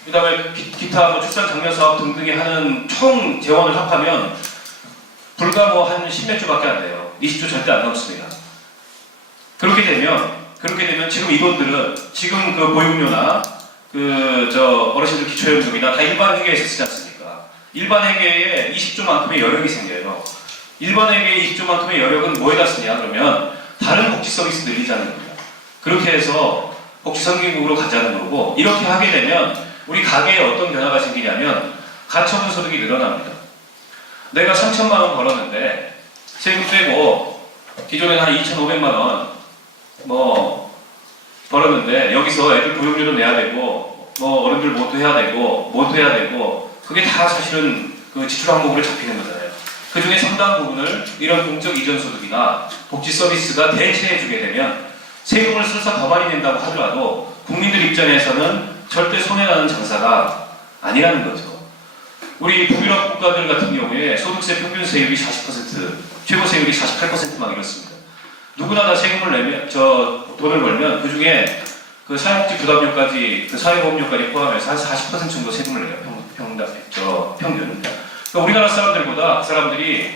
그 다음에 기타 뭐 출산 장려 사업 등등에 하는 총 재원을 합하면 불과 뭐 한 10몇 조밖에 안 돼요. 20조 절대 안 넘습니다. 그렇게 되면 지금 이 돈들은 지금 그 보육료나 어르신들 기초연금이나 다 일반 회계에서 쓰지 않습니까? 일반 회계에 20조만큼의 여력이 생겨요. 일반 회계의 20조만큼의 여력은 뭐에다 쓰냐 그러면 다른 복지 서비스 늘리자는 겁니다. 그렇게 해서 복지 선진국으로 가자는 거고, 이렇게 하게 되면 우리 가게에 어떤 변화가 생기냐면 가처분 소득이 늘어납니다. 내가 3천만 원 벌었는데 세금 떼고 기존에 한 2,500만 원 뭐 벌었는데 여기서 애들 보육료도 내야 되고 뭐 어른들 모토 해야 되고 그게 다 사실은 그 지출 항목으로 잡히는 거잖아요. 그 중에 상당 부분을 이런 공적 이전 소득이나 복지 서비스가 대체해 주게 되면 세금을 설사 더 많이 낸다고 하더라도 국민들 입장에서는 절대 손해나는 장사가 아니라는 거죠. 우리 북유럽 국가들 같은 경우에 소득세 평균 세율이 40%, 최고 세율이 48% 막 이렇습니다. 누구나 다 세금을 내면, 돈을 벌면 그 중에 그 사회복지 부담료까지, 그 사회보험료까지 포함해서 한 40% 정도 세금을 내요. 평균. 그러니까 우리나라 사람들보다 그 사람들이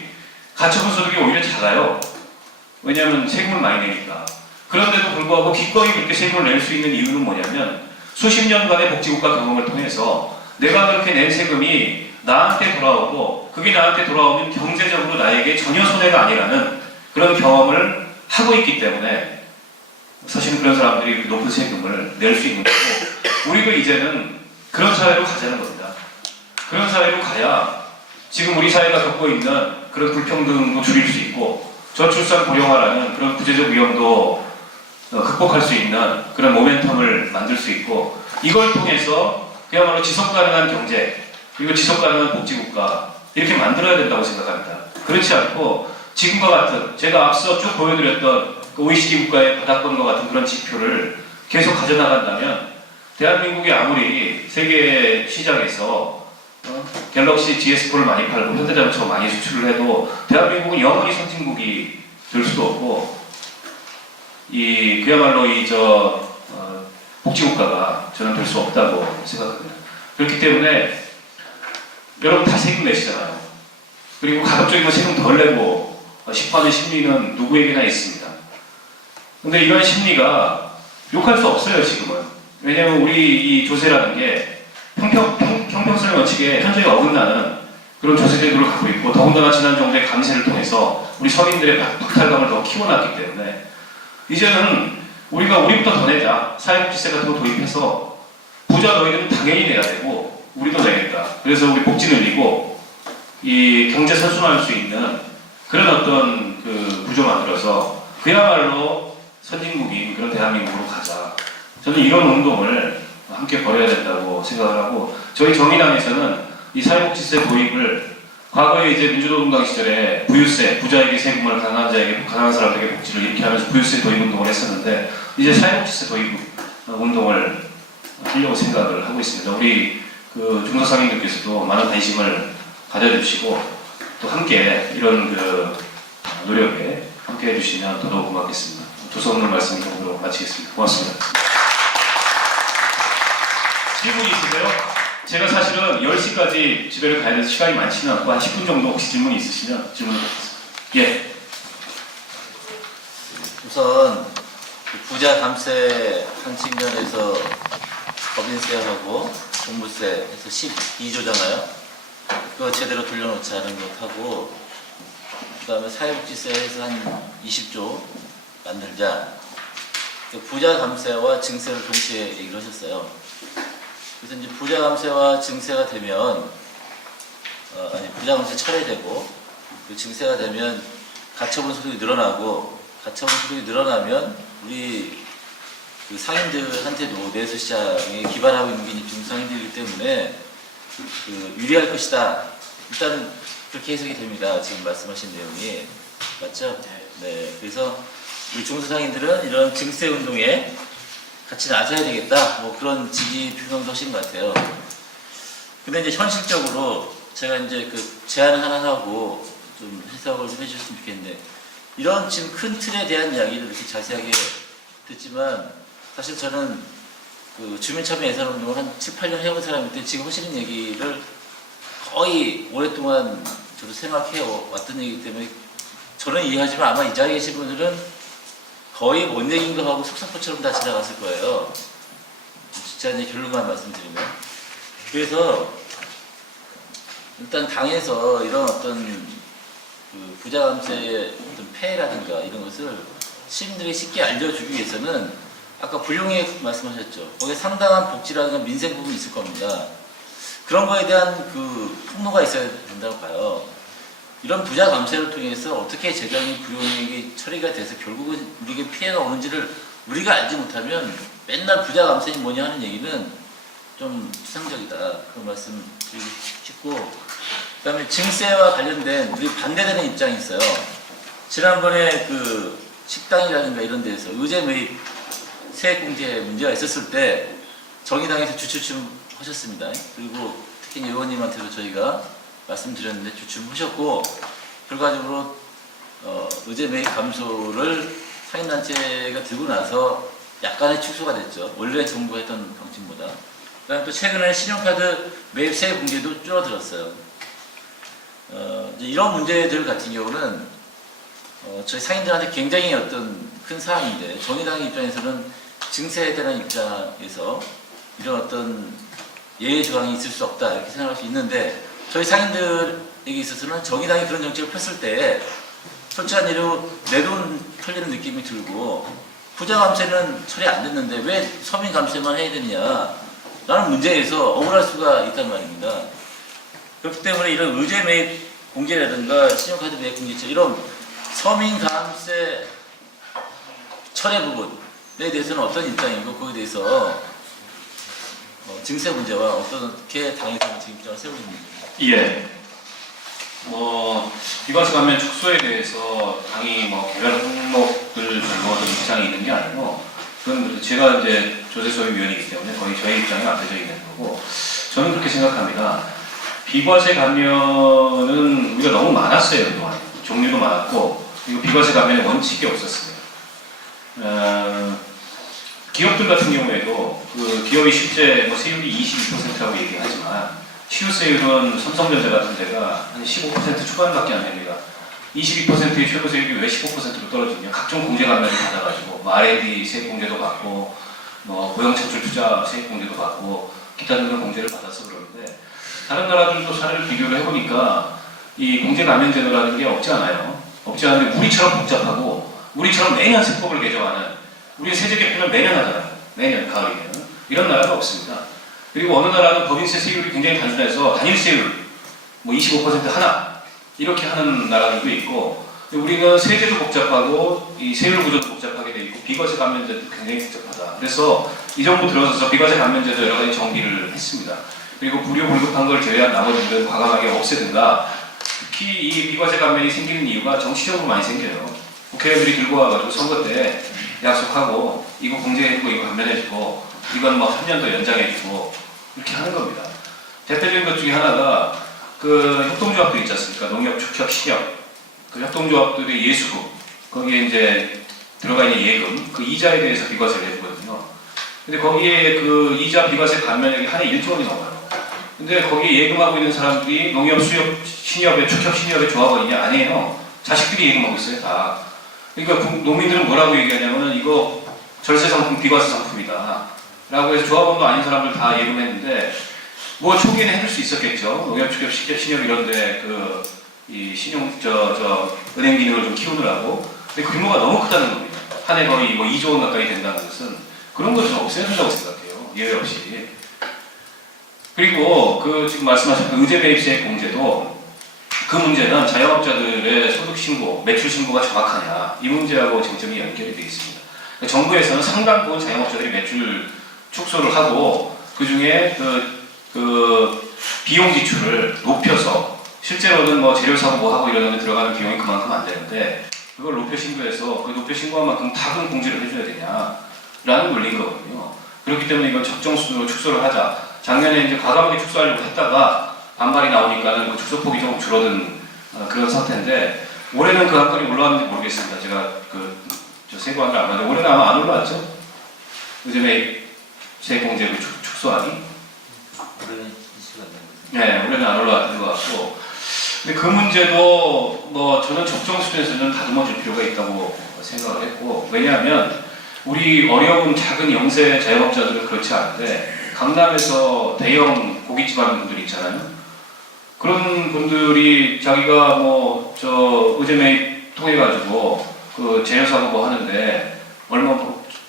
가처분 소득이 오히려 작아요. 왜냐하면 세금을 많이 내니까. 그런데도 불구하고 기꺼이 그렇게 세금을 낼 수 있는 이유는 뭐냐면 수십 년간의 복지국가 경험을 통해서 내가 그렇게 낸 세금이 나한테 돌아오고 그게 나한테 돌아오면 경제적으로 나에게 전혀 손해가 아니라는 그런 경험을 하고 있기 때문에 사실은 그런 사람들이 높은 세금을 낼 수 있는 거고, 우리도 이제는 그런 사회로 가자는 겁니다. 그런 사회로 가야 지금 우리 사회가 겪고 있는 그런 불평등도 줄일 수 있고 저출산 고령화라는 그런 구제적 위험도 극복할 수 있는 그런 모멘텀을 만들 수 있고, 이걸 통해서 그야말로 지속가능한 경제 그리고 지속가능한 복지국가 이렇게 만들어야 된다고 생각합니다. 그렇지 않고 지금과 같은 제가 앞서 쭉 보여드렸던 그 OECD 국가의 바닥권과 같은 그런 지표를 계속 가져나간다면 대한민국이 아무리 세계 시장에서 갤럭시 GS4를 많이 팔고 현대자동차 많이 수출을 해도 대한민국은 영원히 선진국이 될 수도 없고 그야말로 복지국가가 저는 될 수 없다고 생각합니다. 그렇기 때문에 여러분 다 세금 내시잖아요. 그리고 가급적이면 세금 덜 내고 싶어하는 심리는 누구에게나 있습니다. 근데 이런 심리가 욕할 수 없어요, 지금은. 왜냐하면 우리 이 조세라는 게 형평성의 원칙에 현저히 어긋나는 그런 조세 제도를 갖고 있고, 더군다나 지난 정부의 감세를 통해서 우리 서민들의 박탈감을 더 키워놨기 때문에 이제는 우리부터 더 내자. 사회복지세 같은 거 도입해서 부자 너희들은 당연히 내야 되고 우리도 내겠다. 그래서 우리 복지 늘리고 이 경제 선순환할 수 있는 그런 어떤 그 구조 만들어서 그야말로 선진국인 그런 대한민국으로 가자. 저는 이런 운동을 함께 벌여야 된다고 생각을 하고, 저희 정의당에서는 이 사회복지세 도입을 과거에 이제 민주노동당 시절에 부유세, 부자에게 세금을 가난한 사람들에게 복지를 이렇게 하면서 부유세 도입 운동을 했었는데, 이제 사회복지세 도입 운동을 하려고 생각을 하고 있습니다. 우리 그 중소상인들께서도 많은 관심을 가져주시고 또 함께 이런 그 노력에 함께 해주시면 더더욱 고맙겠습니다. 두서없는 말씀 이정도로 마치겠습니다. 고맙습니다. 질문 있으세요? 제가 사실은 10시까지 집에 가야 돼서 시간이 많지는 않고 한 10분 정도 혹시 질문이 있으시면 질문을 받겠습니다. 예. 우선 부자 감세 한 측면에서 법인세하고 종부세 해서 12조잖아요. 그거 제대로 돌려놓지 않은 것하고 그 다음에 사회복지세 해서 한 20조 만들자. 부자 감세와 증세를 동시에 얘기를 하셨어요. 그래서 이제 부자 감세와 증세가 되면 부자 감세 철회되고 그 증세가 되면 가처분 소득이 늘어나고 가처분 소득이 늘어나면 우리 그 상인들한테도 내수시장에 기반하고 있는 게 중상인들이기 때문에 그 유리할 것이다. 일단 그렇게 해석이 됩니다. 지금 말씀하신 내용이 맞죠? 네. 그래서 우리 중소상인들은 이런 증세 운동에 같이 나서야 되겠다. 뭐 그런 지지 표명도 하신 것 같아요. 근데 이제 현실적으로 제가 이제 그 제안을 하나 하고 좀 해석을 좀 해주셨으면 좋겠는데 이런 지금 큰 틀에 대한 이야기를 이렇게 자세하게 듣지만 사실 저는 그 주민참여 예산 운동을 한 7, 8년 해온 사람인데 지금 하시는 얘기를 거의 오랫동안 저도 생각해 왔던 얘기이기 때문에 저는 이해하지만 아마 이 자리에 계신 분들은 거의 못 얘기인 거 하고 속사포처럼 다 지나갔을 거예요. 진짜 이제 결론만 말씀드리면. 그래서 일단 당에서 이런 어떤 그 부자 감세의 어떤 폐해라든가 이런 것을 시민들에게 쉽게 알려주기 위해서는 아까 불용액 말씀하셨죠. 거기에 상당한 복지라든가 민생 부분이 있을 겁니다. 그런 거에 대한 그 통로가 있어야 된다고 봐요. 이런 부자 감세를 통해서 어떻게 재정이 불용액이 처리가 돼서 결국은 우리에게 피해가 오는지를 우리가 알지 못하면 맨날 부자 감세니 뭐냐 하는 얘기는 좀 추상적이다. 그런 말씀 드리고 싶고 그 다음에 증세와 관련된 우리 반대되는 입장이 있어요. 지난번에 그 식당이라든가 이런 데서 의제 매입 세액공제 문제가 있었을 때 정의당에서 주춤하셨습니다. 그리고 특히 의원님한테도 저희가 말씀드렸는데 주춤하셨고 결과적으로 의제 매입 감소를 상인단체가 들고 나서 약간의 축소가 됐죠. 원래 정부가 했던 방침보다. 그 다음에 또 최근에 신용카드 매입 세액 공제도 줄어들었어요. 이런 문제들 같은 경우는 저희 상인들한테 굉장히 어떤 큰 사항인데 정의당 입장에서는 증세에 대한 입장에서 이런 어떤 예외 조항이 있을 수 없다 이렇게 생각할 수 있는데 저희 상인들에게 있어서는 정의당이 그런 정책을 폈을 때 솔직한 예로 내 돈 털리는 느낌이 들고 부자 감세는 처리 안 됐는데 왜 서민 감세만 해야 되느냐 라는 문제에서 억울할 수가 있단 말입니다. 그렇기 때문에 이런 의제 매입 공제라든가 신용카드 매입 공제처 이런 서민 감세 철회 부분에 대해서는 어떤 입장이고 거기에 대해서 증세 문제와 어떻게 당에서는 지금 입장을 세우고 있는지. 예. 비과세 감면 축소에 대해서 당이 뭐 개별 항목들 정도의 입장이 있는 게 아니고 그건 제가 이제 조세소위원이기 때문에 거의 저의 입장이 앞서져 있는 거고 저는 그렇게 생각합니다. 비과세 감면은 우리가 너무 많았어요 그동안. 종류도 많았고 그리고 비과세 감면의 원칙이 없었습니다. 기업들 같은 경우에도 그 기업이 실제 뭐 세율이 22%라고 얘기하지만 취득세율은 삼성전자 같은 데가 한 15% 초반밖에 안 됩니다. 22%의 최고세율이 왜 15%로 떨어지냐? 각종 공제 감면을 받아가지고 뭐 R&D 세액공제도 받고 뭐 고용창출 투자 세액공제도 받고 기타 등등 공제를 받아서 그러는데 다른 나라들도 사례를 비교를 해보니까 이 공제 감면 제도라는 게 없지 않아요. 없지 않은데 우리처럼 복잡하고 우리처럼 매년 세법을 개정하는 우리 세제 개편을 매년 하잖아요. 매년 가을이면 이런 나라가 없습니다. 그리고 어느 나라는 법인세 세율이 굉장히 단순해서 단일세율 뭐 25% 하나 이렇게 하는 나라들도 있고 우리는 세제도 복잡하고 이 세율 구조도 복잡하게 돼 있고 비과세 감면제도 굉장히 복잡하다. 그래서 이 정부 들어서서 비과세 감면제도 여러 가지 정비를 했습니다. 그리고 불효 불급한 걸 제외한 나머지는 과감하게 없애든가 특히 이 비과세 감면이 생기는 이유가 정치적으로 많이 생겨요. 국회의원들이 들고 와가지고 선거 때 약속하고 이거 공제해주고 이거 감면해주고 이건 뭐 3년 더 연장해주고 이렇게 하는 겁니다. 대표적인 것 중에 하나가 그 협동조합도 있지 않습니까? 농협, 축협, 신협. 그 협동조합들의 예수금, 거기에 이제 들어가 있는 예금, 그 이자에 대해서 비과세를 해주거든요. 근데 거기에 그 이자 비과세 감면액이 한 해 1조 원이 넘어요. 근데 거기에 예금하고 있는 사람들이 농협, 수협, 신협의, 축협, 신협의 조합원이냐? 아니에요. 자식들이 예금하고 있어요, 다. 그러니까 농민들은 뭐라고 얘기하냐면은 이거 절세 상품, 비과세 상품이다. 라고 해서 조합원도 아닌 사람들 다 예금했는데, 뭐 초기에는 해줄 수 있었겠죠. 농협, 축협, 신협 이런데 이 은행 기능을 좀 키우느라고. 근데 규모가 너무 크다는 겁니다. 한 해 거의 뭐 2조 원 가까이 된다는 것은 그런 것을 없애야 된다고 생각해요. 예외 없이. 그리고 그 지금 말씀하신 그 의제 매입세 공제도 그 문제는 자영업자들의 소득 신고, 매출 신고가 정확하냐 이 문제하고 쟁점이 연결이 되어 있습니다. 그러니까 정부에서는 상당 부분 자영업자들이 매출 축소를 하고 그 중에 그 비용 지출을 높여서 실제로는 뭐 재료 사고 뭐 하고 이러는데 들어가는 비용이 그만큼 안 되는데 그걸 높여 신고해서 그 높여 신고한 만큼 다분 공제를 해줘야 되냐라는 논리인 거거든요. 그렇기 때문에 이건 적정 수준으로 축소를 하자. 작년에 이제 과감하게 축소하려고 했다가 반발이 나오니까는 그 축소폭이 조금 줄어든 그런 상태인데 올해는 그 안건이 올라왔는지 모르겠습니다. 제가 저 세부안을 안 봤는데 올해는 아마 안 올라왔죠? 요즘에 세액공제 축소안이? 올해는 이슈가 안 되는 네, 올해는 안 올라왔던 것 같고 근데 그 문제도 뭐 저는 적정 수준에서는 다듬어 줄 필요가 있다고 생각을 했고 왜냐하면 우리 어려운 작은 영세 자영업자들은 그렇지 않은데 강남에서 대형 고깃집 하는 분들이 있잖아요. 그런 분들이 자기가 뭐 의제 매입 통해 가지고 그 재료 사고 뭐 하는데 얼마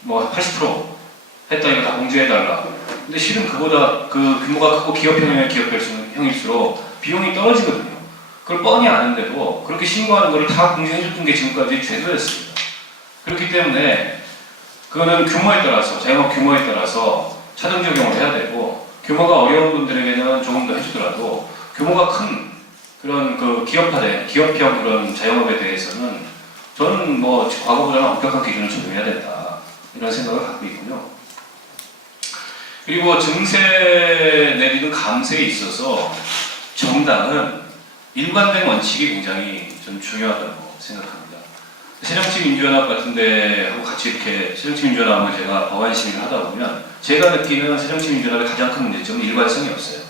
뭐 80% 했다 이거 다 공제해 달라. 근데 실은 그보다 그 규모가 크고 기업형의 기업형일수록 비용이 떨어지거든요. 그걸 뻔히 아는데도 그렇게 신고하는 거를 다 공제해줬던 게 지금까지 제도였습니다. 그렇기 때문에 그거는 규모에 따라서 자영업 규모에 따라서 차등 적용을 해야 되고 규모가 어려운 분들에게는 조금 더 해주더라도 규모가 큰 그런 그 기업형 그런 자영업에 대해서는 저는 뭐 과거보다는 엄격한 기준을 적용해야 된다 이런 생각을 갖고 있고요. 그리고 증세 내지는 감세에 있어서 정당은 일관된 원칙이 굉장히 좀 중요하다고 생각합니다. 새정치민주연합 같은 데하고 같이 이렇게 새정치민주연합을 제가 법안 심의를 하다 보면 제가 느끼는 새정치민주연합의 가장 큰 문제점은 일관성이 없어요.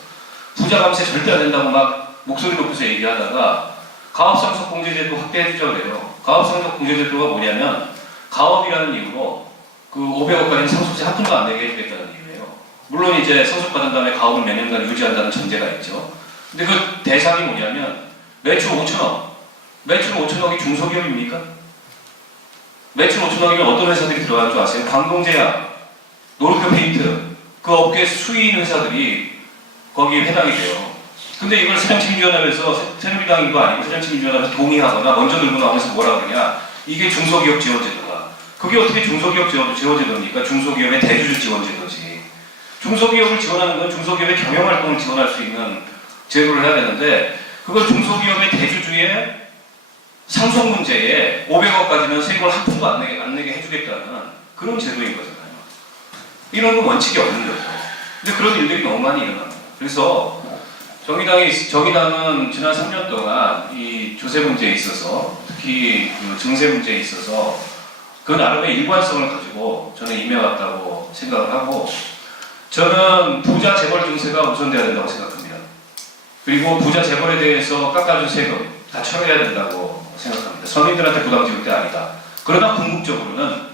부자 감세 절대 안 된다고 막 목소리 높여서 얘기하다가 가업상속공제제도 확대해주자고 그래요. 가업상속공제제도가 뭐냐면 가업이라는 이유로 그 500억까지는 상속세 한 푼도 안 내게 해주겠다는 이유예요. 물론 이제 상속받은 다음에 가업을 몇 년간 유지한다는 전제가 있죠. 근데 그 대상이 뭐냐면 매출 5천억. 매출 5천억이 중소기업입니까? 매출 5천억이면 어떤 회사들이 들어가는 줄 아세요? 광동제약, 노르크페인트, 그 업계 수인 회사들이 거기에 해당이 돼요. 근데 이걸 새정치민주연합에서 새누리당인 거 아니고 새정치민주연합에서 동의하거나 먼저 들고 나오면서 뭐라 그러냐? 이게 중소기업 지원제도다. 그게 어떻게 중소기업 지원제도입니까? 중소기업의 대주주 지원제도지. 중소기업을 지원하는 건 중소기업의 경영활동을 지원할 수 있는 제도를 해야 되는데 그걸 중소기업의 대주주의 상속 문제에 500억까지는 세금을 한 푼도 안 내게 해주겠다는 그런 제도인 거잖아요. 이런 건 원칙이 없는 거죠. 근데 그런 일들이 너무 많이 일어납니다. 그래서 정의당은 지난 3년 동안 이 조세 문제에 있어서 특히 그 증세 문제에 있어서 그 나름의 일관성을 가지고 저는 임해왔다고 생각을 하고 저는 부자 재벌 증세가 우선돼야 된다고 생각합니다. 그리고 부자 재벌에 대해서 깎아준 세금 다 처리해야 된다고 생각합니다. 서민들한테 부담 지을 때 아니다. 그러나 궁극적으로는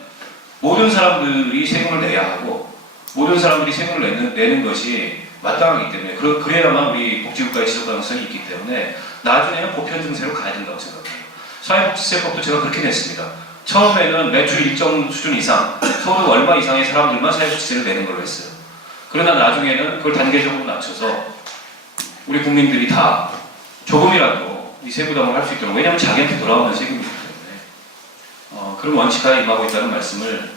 모든 사람들이 세금을 내야 하고 모든 사람들이 세금을 내는 것이 마땅하기 때문에 그래야만 우리 복지국가의 지속 가능성이 있기 때문에 나중에는 보편 증세로 가야 된다고 생각합니다. 사회복지세법도 제가 그렇게 냈습니다. 처음에는 매출 일정 수준 이상, 소득 얼마 이상의 사람들만 사회복지세를 내는 걸로 했어요. 그러나 나중에는 그걸 단계적으로 낮춰서 우리 국민들이 다 조금이라도 이 세부담을 할 수 있도록 왜냐하면 자기한테 돌아오는 세금이기 때문에 그런 원칙하에 임하고 있다는 말씀을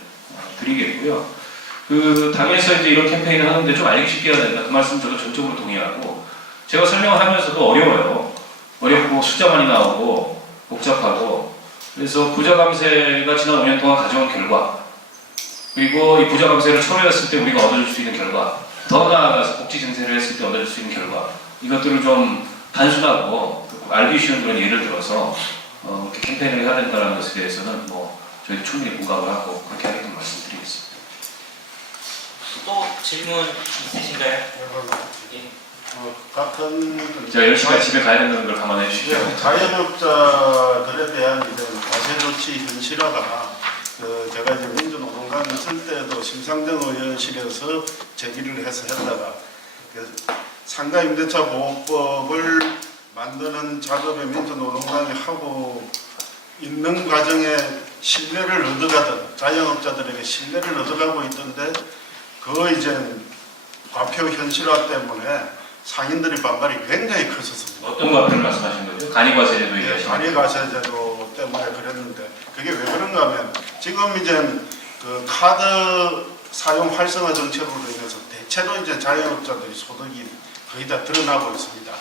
드리겠고요. 그 당에서 이제 이런 캠페인을 하는데 좀 알기 쉽게 해야 된다. 그 말씀 저도 전적으로 동의하고 제가 설명을 하면서도 어려워요. 어렵고 숫자 많이 나오고 복잡하고 그래서 부자 감세가 지난 5년 동안 가져온 결과 그리고 이 부자 감세를 철회했을 때 우리가 얻어줄 수 있는 결과, 더 나아가서 복지 증세를 했을 때 얻어줄 수 있는 결과, 이것들을 좀 단순하고 알기 쉬운 그런 예를 들어서 이렇게 캠페인을 해야 된다는 것에 대해서는 뭐 저희 충분히 공감을 하고 그렇게 하겠다는 말씀드리겠습니다. 또 질문 있으신가요? 예. 같은 제가 10시까지 집에 가야 된다는 걸 감안해 주십시오. 자영업자들에 대한 이제 과세 조치 현실화가 제가 이제 민주노동당 있을 때도 심상정 의원실에서 제기를 해서 했다가 상가임대차 보호법을 만드는 작업에 민주노동당이 하고 있는 과정에 신뢰를 얻어가던 자영업자들에게 신뢰를 얻어가고 있던데 그 이제 과표 현실화 때문에 상인들의 반발이 굉장히 컸었습니다. 어떤 과표를 말씀하시는 거죠? 간이과세제도 예, 얘기하시는 거죠? 간이과세제도 때문에 그랬는데 그게 왜 그런가 하면 지금 이제 그 카드 사용 활성화 정책으로 인해서 대체로 이제 자영업자들이 소득이 거의 다 드러나고 있습니다.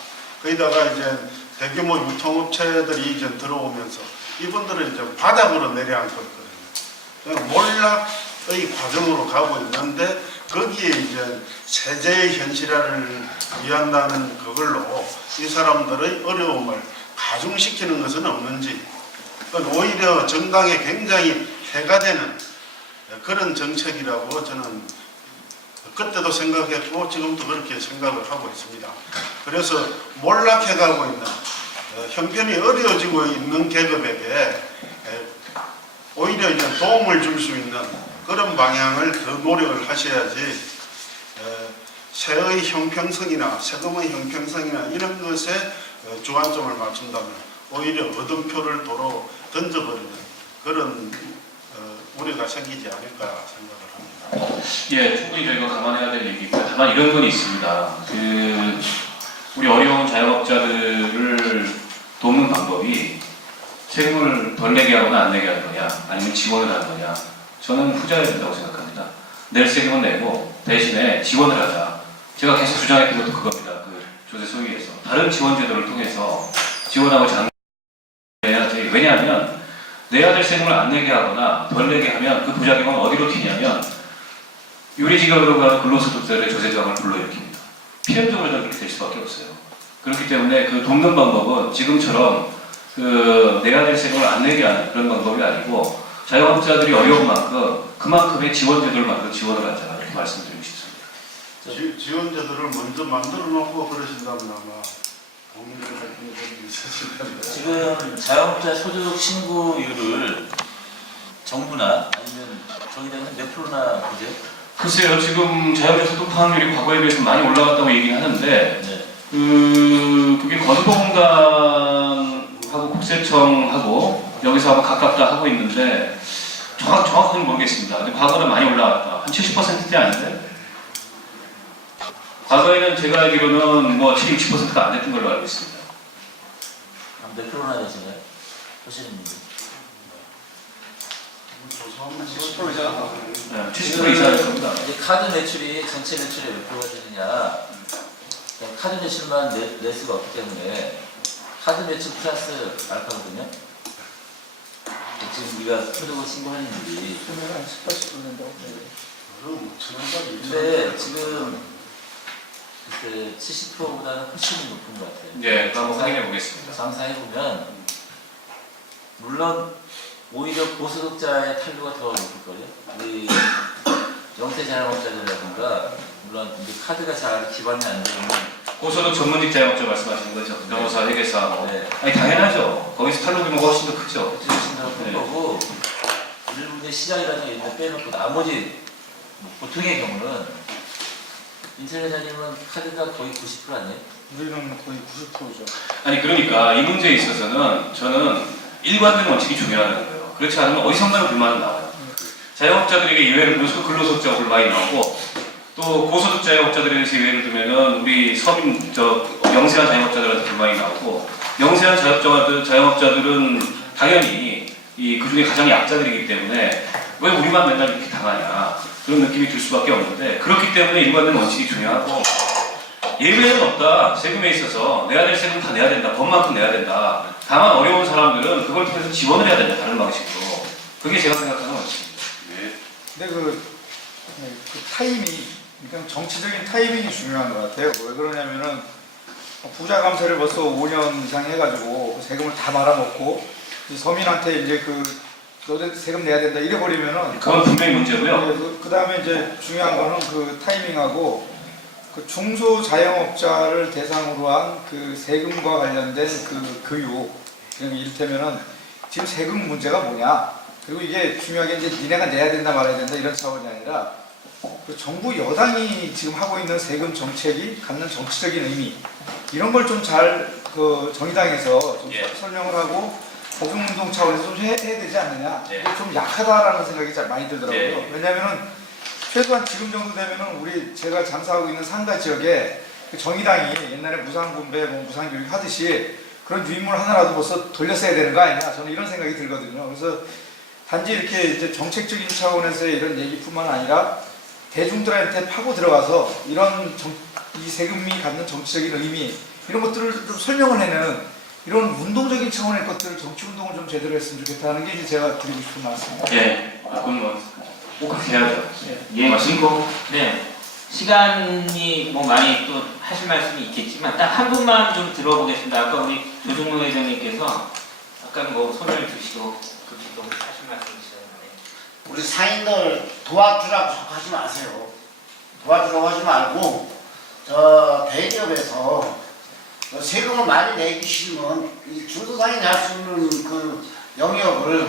거기다가 이제 대규모 유통업체들이 이제 들어오면서 이분들은 이제 바닥으로 내려앉고 있거든요. 몰락의 과정으로 가고 있는데 거기에 이제 세제의 현실화를 위한다는 그걸로 이 사람들의 어려움을 가중시키는 것은 없는지 오히려 정당에 굉장히 해가 되는 그런 정책이라고 저는 그때도 생각했고 지금도 그렇게 생각을 하고 있습니다. 그래서 몰락해가고 있는 형편이 어려워지고 있는 계급에게 오히려 이제 도움을 줄 수 있는 그런 방향을 더 노력을 하셔야지 세의 형평성이나 세금의 형평성이나 이런 것에 주안점을 맞춘다면 오히려 얻은 표를 도로 던져버리는 그런 우려가 생기지 않을까 생각을 합니다. 예, 충분히 저희가 감안해야 될 얘기고 다만 이런 건 있습니다. 우리 어려운 자영업자들을 돕는 방법이 세금을 덜 내게 하거나 안 내게 하는 거냐 아니면 지원을 하는 거냐 저는 후자여야 된다고 생각합니다. 낼 세금은 내고 대신에 지원을 하자. 제가 계속 주장했던 것도 그겁니다. 그 조세 소위에서 다른 지원 제도를 통해서 지원하고 장려해야지. 왜냐하면 내야 될 세금을 안 내게 하거나 덜 내게 하면 그 부작용은 어디로 튀냐면 유리지급으로 가는 근로소득자들의 조세 저항을 불러일으킵니다. 필연적으로 그렇게 될 수밖에 없어요. 그렇기 때문에 그 돕는 방법은 지금처럼 그 내야 될 세금을 안 내게 하는 그런 방법이 아니고 자영업자들이 어려운 만큼 그만큼의 지원 제도를 만들어 지원을 하자 이렇게 말씀드리고 싶습니다. 지원 제도를 먼저 만들어 놓고 그러신다면 아마 고민을 할 분들이 있으실 텐데 지금 자영업자 소득 신고율을 정부나 아니면 정의당은 몇 프로나 보죠? 글쎄요, 지금 자영업자 소득 파악률이 과거에 비해서 많이 올라갔다고 얘기는 하는데 네. 그게 건보공단하고 국세청하고 여기서 아마 가깝다 하고 있는데 정확하게는 모르겠습니다. 근데 과거는 많이 올라갔다. 한 70%대 아닌데? 과거에는 제가 알기로는 뭐 70, 60%가 안 됐던 걸로 알고 있습니다. 몇 프로나 되시나요? 보시는 분들. 70% 이상 네, 70% 이상일 겁니다. 이제 카드 매출이 전체 매출의 몇 프로가 되느냐? 그냥 카드 매출만 낼 수가 없기 때문에 카드 매출 플러스 알파거든요. 지금 우리가 소득을 신고하는 일이 그럼 근데 지금 그때 70%보다는 훨씬 높은 것 같아요. 네, 한번 확인해 보겠습니다. 상상해보면 물론 오히려 고소득자의 탄류가 더 높을 거예요. 우리 영세 자영업자들이라든가 물론 이제 카드가 잘 기반이 안 되는 고소득 전문직 자영업자 말씀하시는 거죠? 변호사, 회계사 뭐. 네. 아니 당연하죠. 거기서 탈루 규모가 훨씬 더 크죠. 훨씬 더 큰 네. 거고 일부분의 시장이라는 게 있는데 빼놓고 나머지 보통의 경우는 인천 회장님은 카드가 거의 90% 아니에요? 우리는 거의 90%죠. 아니 그러니까 이 문제에 있어서는 저는 일관된 원칙이 중요하다는 거예요. 그렇지 않으면 어디선가는 불만은 나와요. 자영업자들에게 예외를 두면 근로소득자 불만이 나오고 또 고소득 자영업자들에 대해서 예외를 두면은 우리 서민 영세한 자영업자들한테 불만이 나오고 영세한 자영업자들은 당연히 그 중에 가장 약자들이기 때문에 왜 우리만 맨날 이렇게 당하냐 그런 느낌이 들 수밖에 없는데 그렇기 때문에 일관된 원칙이 중요하고 예외는 없다. 세금에 있어서 내야 될 세금 다 내야 된다. 법만큼 내야 된다. 다만 어려운 사람들은 그걸 통해서 지원을 해야 된다. 다른 방식으로. 그게 제가 생각하는 원칙입니다. 네. 근데 그 타이밍, 그러니까 정치적인 타이밍이 중요한 것 같아요. 왜 그러냐면은 부자 감세를 벌써 5년 이상 해가지고 세금을 다 말아먹고 서민한테 이제 너네 세금 내야 된다 이래 버리면은 그건 분명히 문제고요. 그 다음에 이제 중요한 거는 그 타이밍하고 그 중소자영업자를 대상으로 한 그 세금과 관련된 그 교육, 그러면 이를테면은 지금 세금 문제가 뭐냐, 그리고 이게 중요하게 이제 니네가 내야 된다 말아야 된다 이런 차원이 아니라 그 정부 여당이 지금 하고 있는 세금 정책이 갖는 정치적인 의미, 이런 걸 좀 잘 그 정의당에서 좀 예. 설명을 하고 대중운동 차원에서 좀 해야 되지 않느냐. 예. 이게 좀 약하다라는 생각이 잘 많이 들더라고요. 예. 왜냐면은 최소한 지금 정도 되면은 제가 장사하고 있는 상가 지역에 그 정의당이 옛날에 무상분배, 무상교육 하듯이 그런 유인물 하나라도 벌써 돌렸어야 되는 거 아니냐. 저는 이런 생각이 들거든요. 그래서 단지 이렇게 이제 정책적인 차원에서의 이런 얘기뿐만 아니라 대중들한테 파고 들어가서 이 세금이 갖는 정치적인 의미, 이런 것들을 좀 설명을 해내는 이런 운동적인 차원의 것들을 정치운동을 좀 제대로 했으면 좋겠다는 게 이제 제가 드리고 싶은 말씀입니다. 예. 그건 꼭 그렇게 해야죠. 예. 신고. 네. 시간이 뭐 많이 또 하실 말씀이 있겠지만 딱 한 분만 좀 들어보겠습니다. 아까 우리 조중로 회장님께서 아까 뭐 손을 드시고 그렇게 좀 하실 말씀이셨는데. 우리 상인들 도와주라고 자꾸 하지 마세요. 도와주라고 하지 말고 대기업에서 세금을 많이 내기 싫으면 이 중소상인이 할 수 있는 그 영역을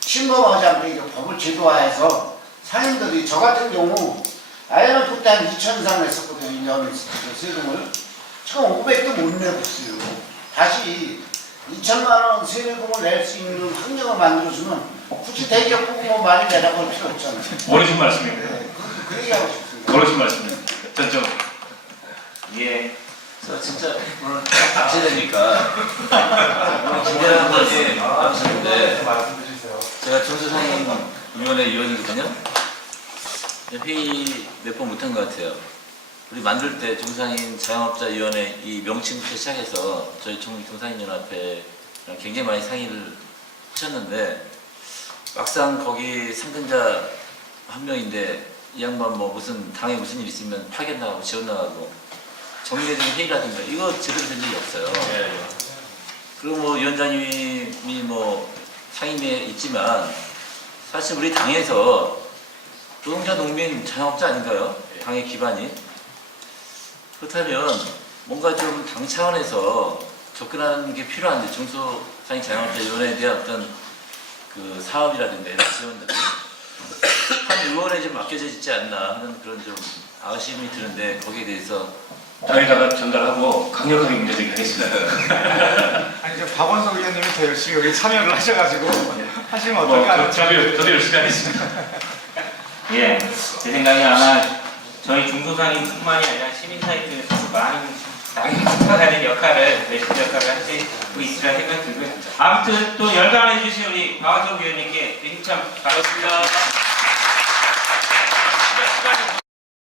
침범하지 않게 이제 법을 제도화해서 상인들이 저 같은 경우 아예는 그때 한 2천 이상 냈었거든요. 1년 세금을. 지금 500도 못 내고 있어요. 다시 2천만 원 세금을 낼 수 있는 환경을 만들어주면 굳이 대기업 보고 뭐 많이 내라고 할 필요 없잖아요. 어르신 말씀입니다. 네, 그 얘기하고 싶습니다. 어르신 말씀입니다. 저쪽. 예. 저 진짜 오늘 같이 되니까 오늘 기대하는 것이 많으셨는데 제가 중소상인위원회 위원이거든요. 회의 몇 번 못한 것 같아요. 우리 만들 때 중소상인 자영업자위원회 이 명칭부터 시작해서 저희 중소상인연합회랑 굉장히 많이 상의를 하셨는데 막상 거기 상근자 한 명인데 이 양반 뭐 무슨 당에 무슨 일 있으면 파견 나가고 지원 나가고 정례적인 회의라든가 이거 제대로 된 적이 없어요. 그리고 뭐 위원장님이 뭐 상임위에 있지만 사실 우리 당에서 노동자, 농민, 자영업자 아닌가요? 당의 기반이. 그렇다면 뭔가 좀 당 차원에서 접근하는 게 필요한데 중소상인 자영업자위원회에 대한 어떤 그 사업이라든가 이런 지원들이 한 의원에 좀 맡겨져 있지 않나 하는 그런 좀 아쉬움이 드는데 거기에 대해서 저희가 전달하고 강력하게 문제제기 하겠습니다. 아니 박원석 의원님이 더 열심히 여기 참여를 하셔가지고 하시면 어떨까? 저도 열심히 하겠습니다. 예, 제 생각에 아마 저희 중소상인뿐만이 아니라 시민 사이트에서 많은 당이 부탁하는 역할을 메시지 역할을 하시고 있으리라 생각이 들고요. 아무튼 또 열강해 주신 우리 박원석 위원님께 힘참 반갑습니다.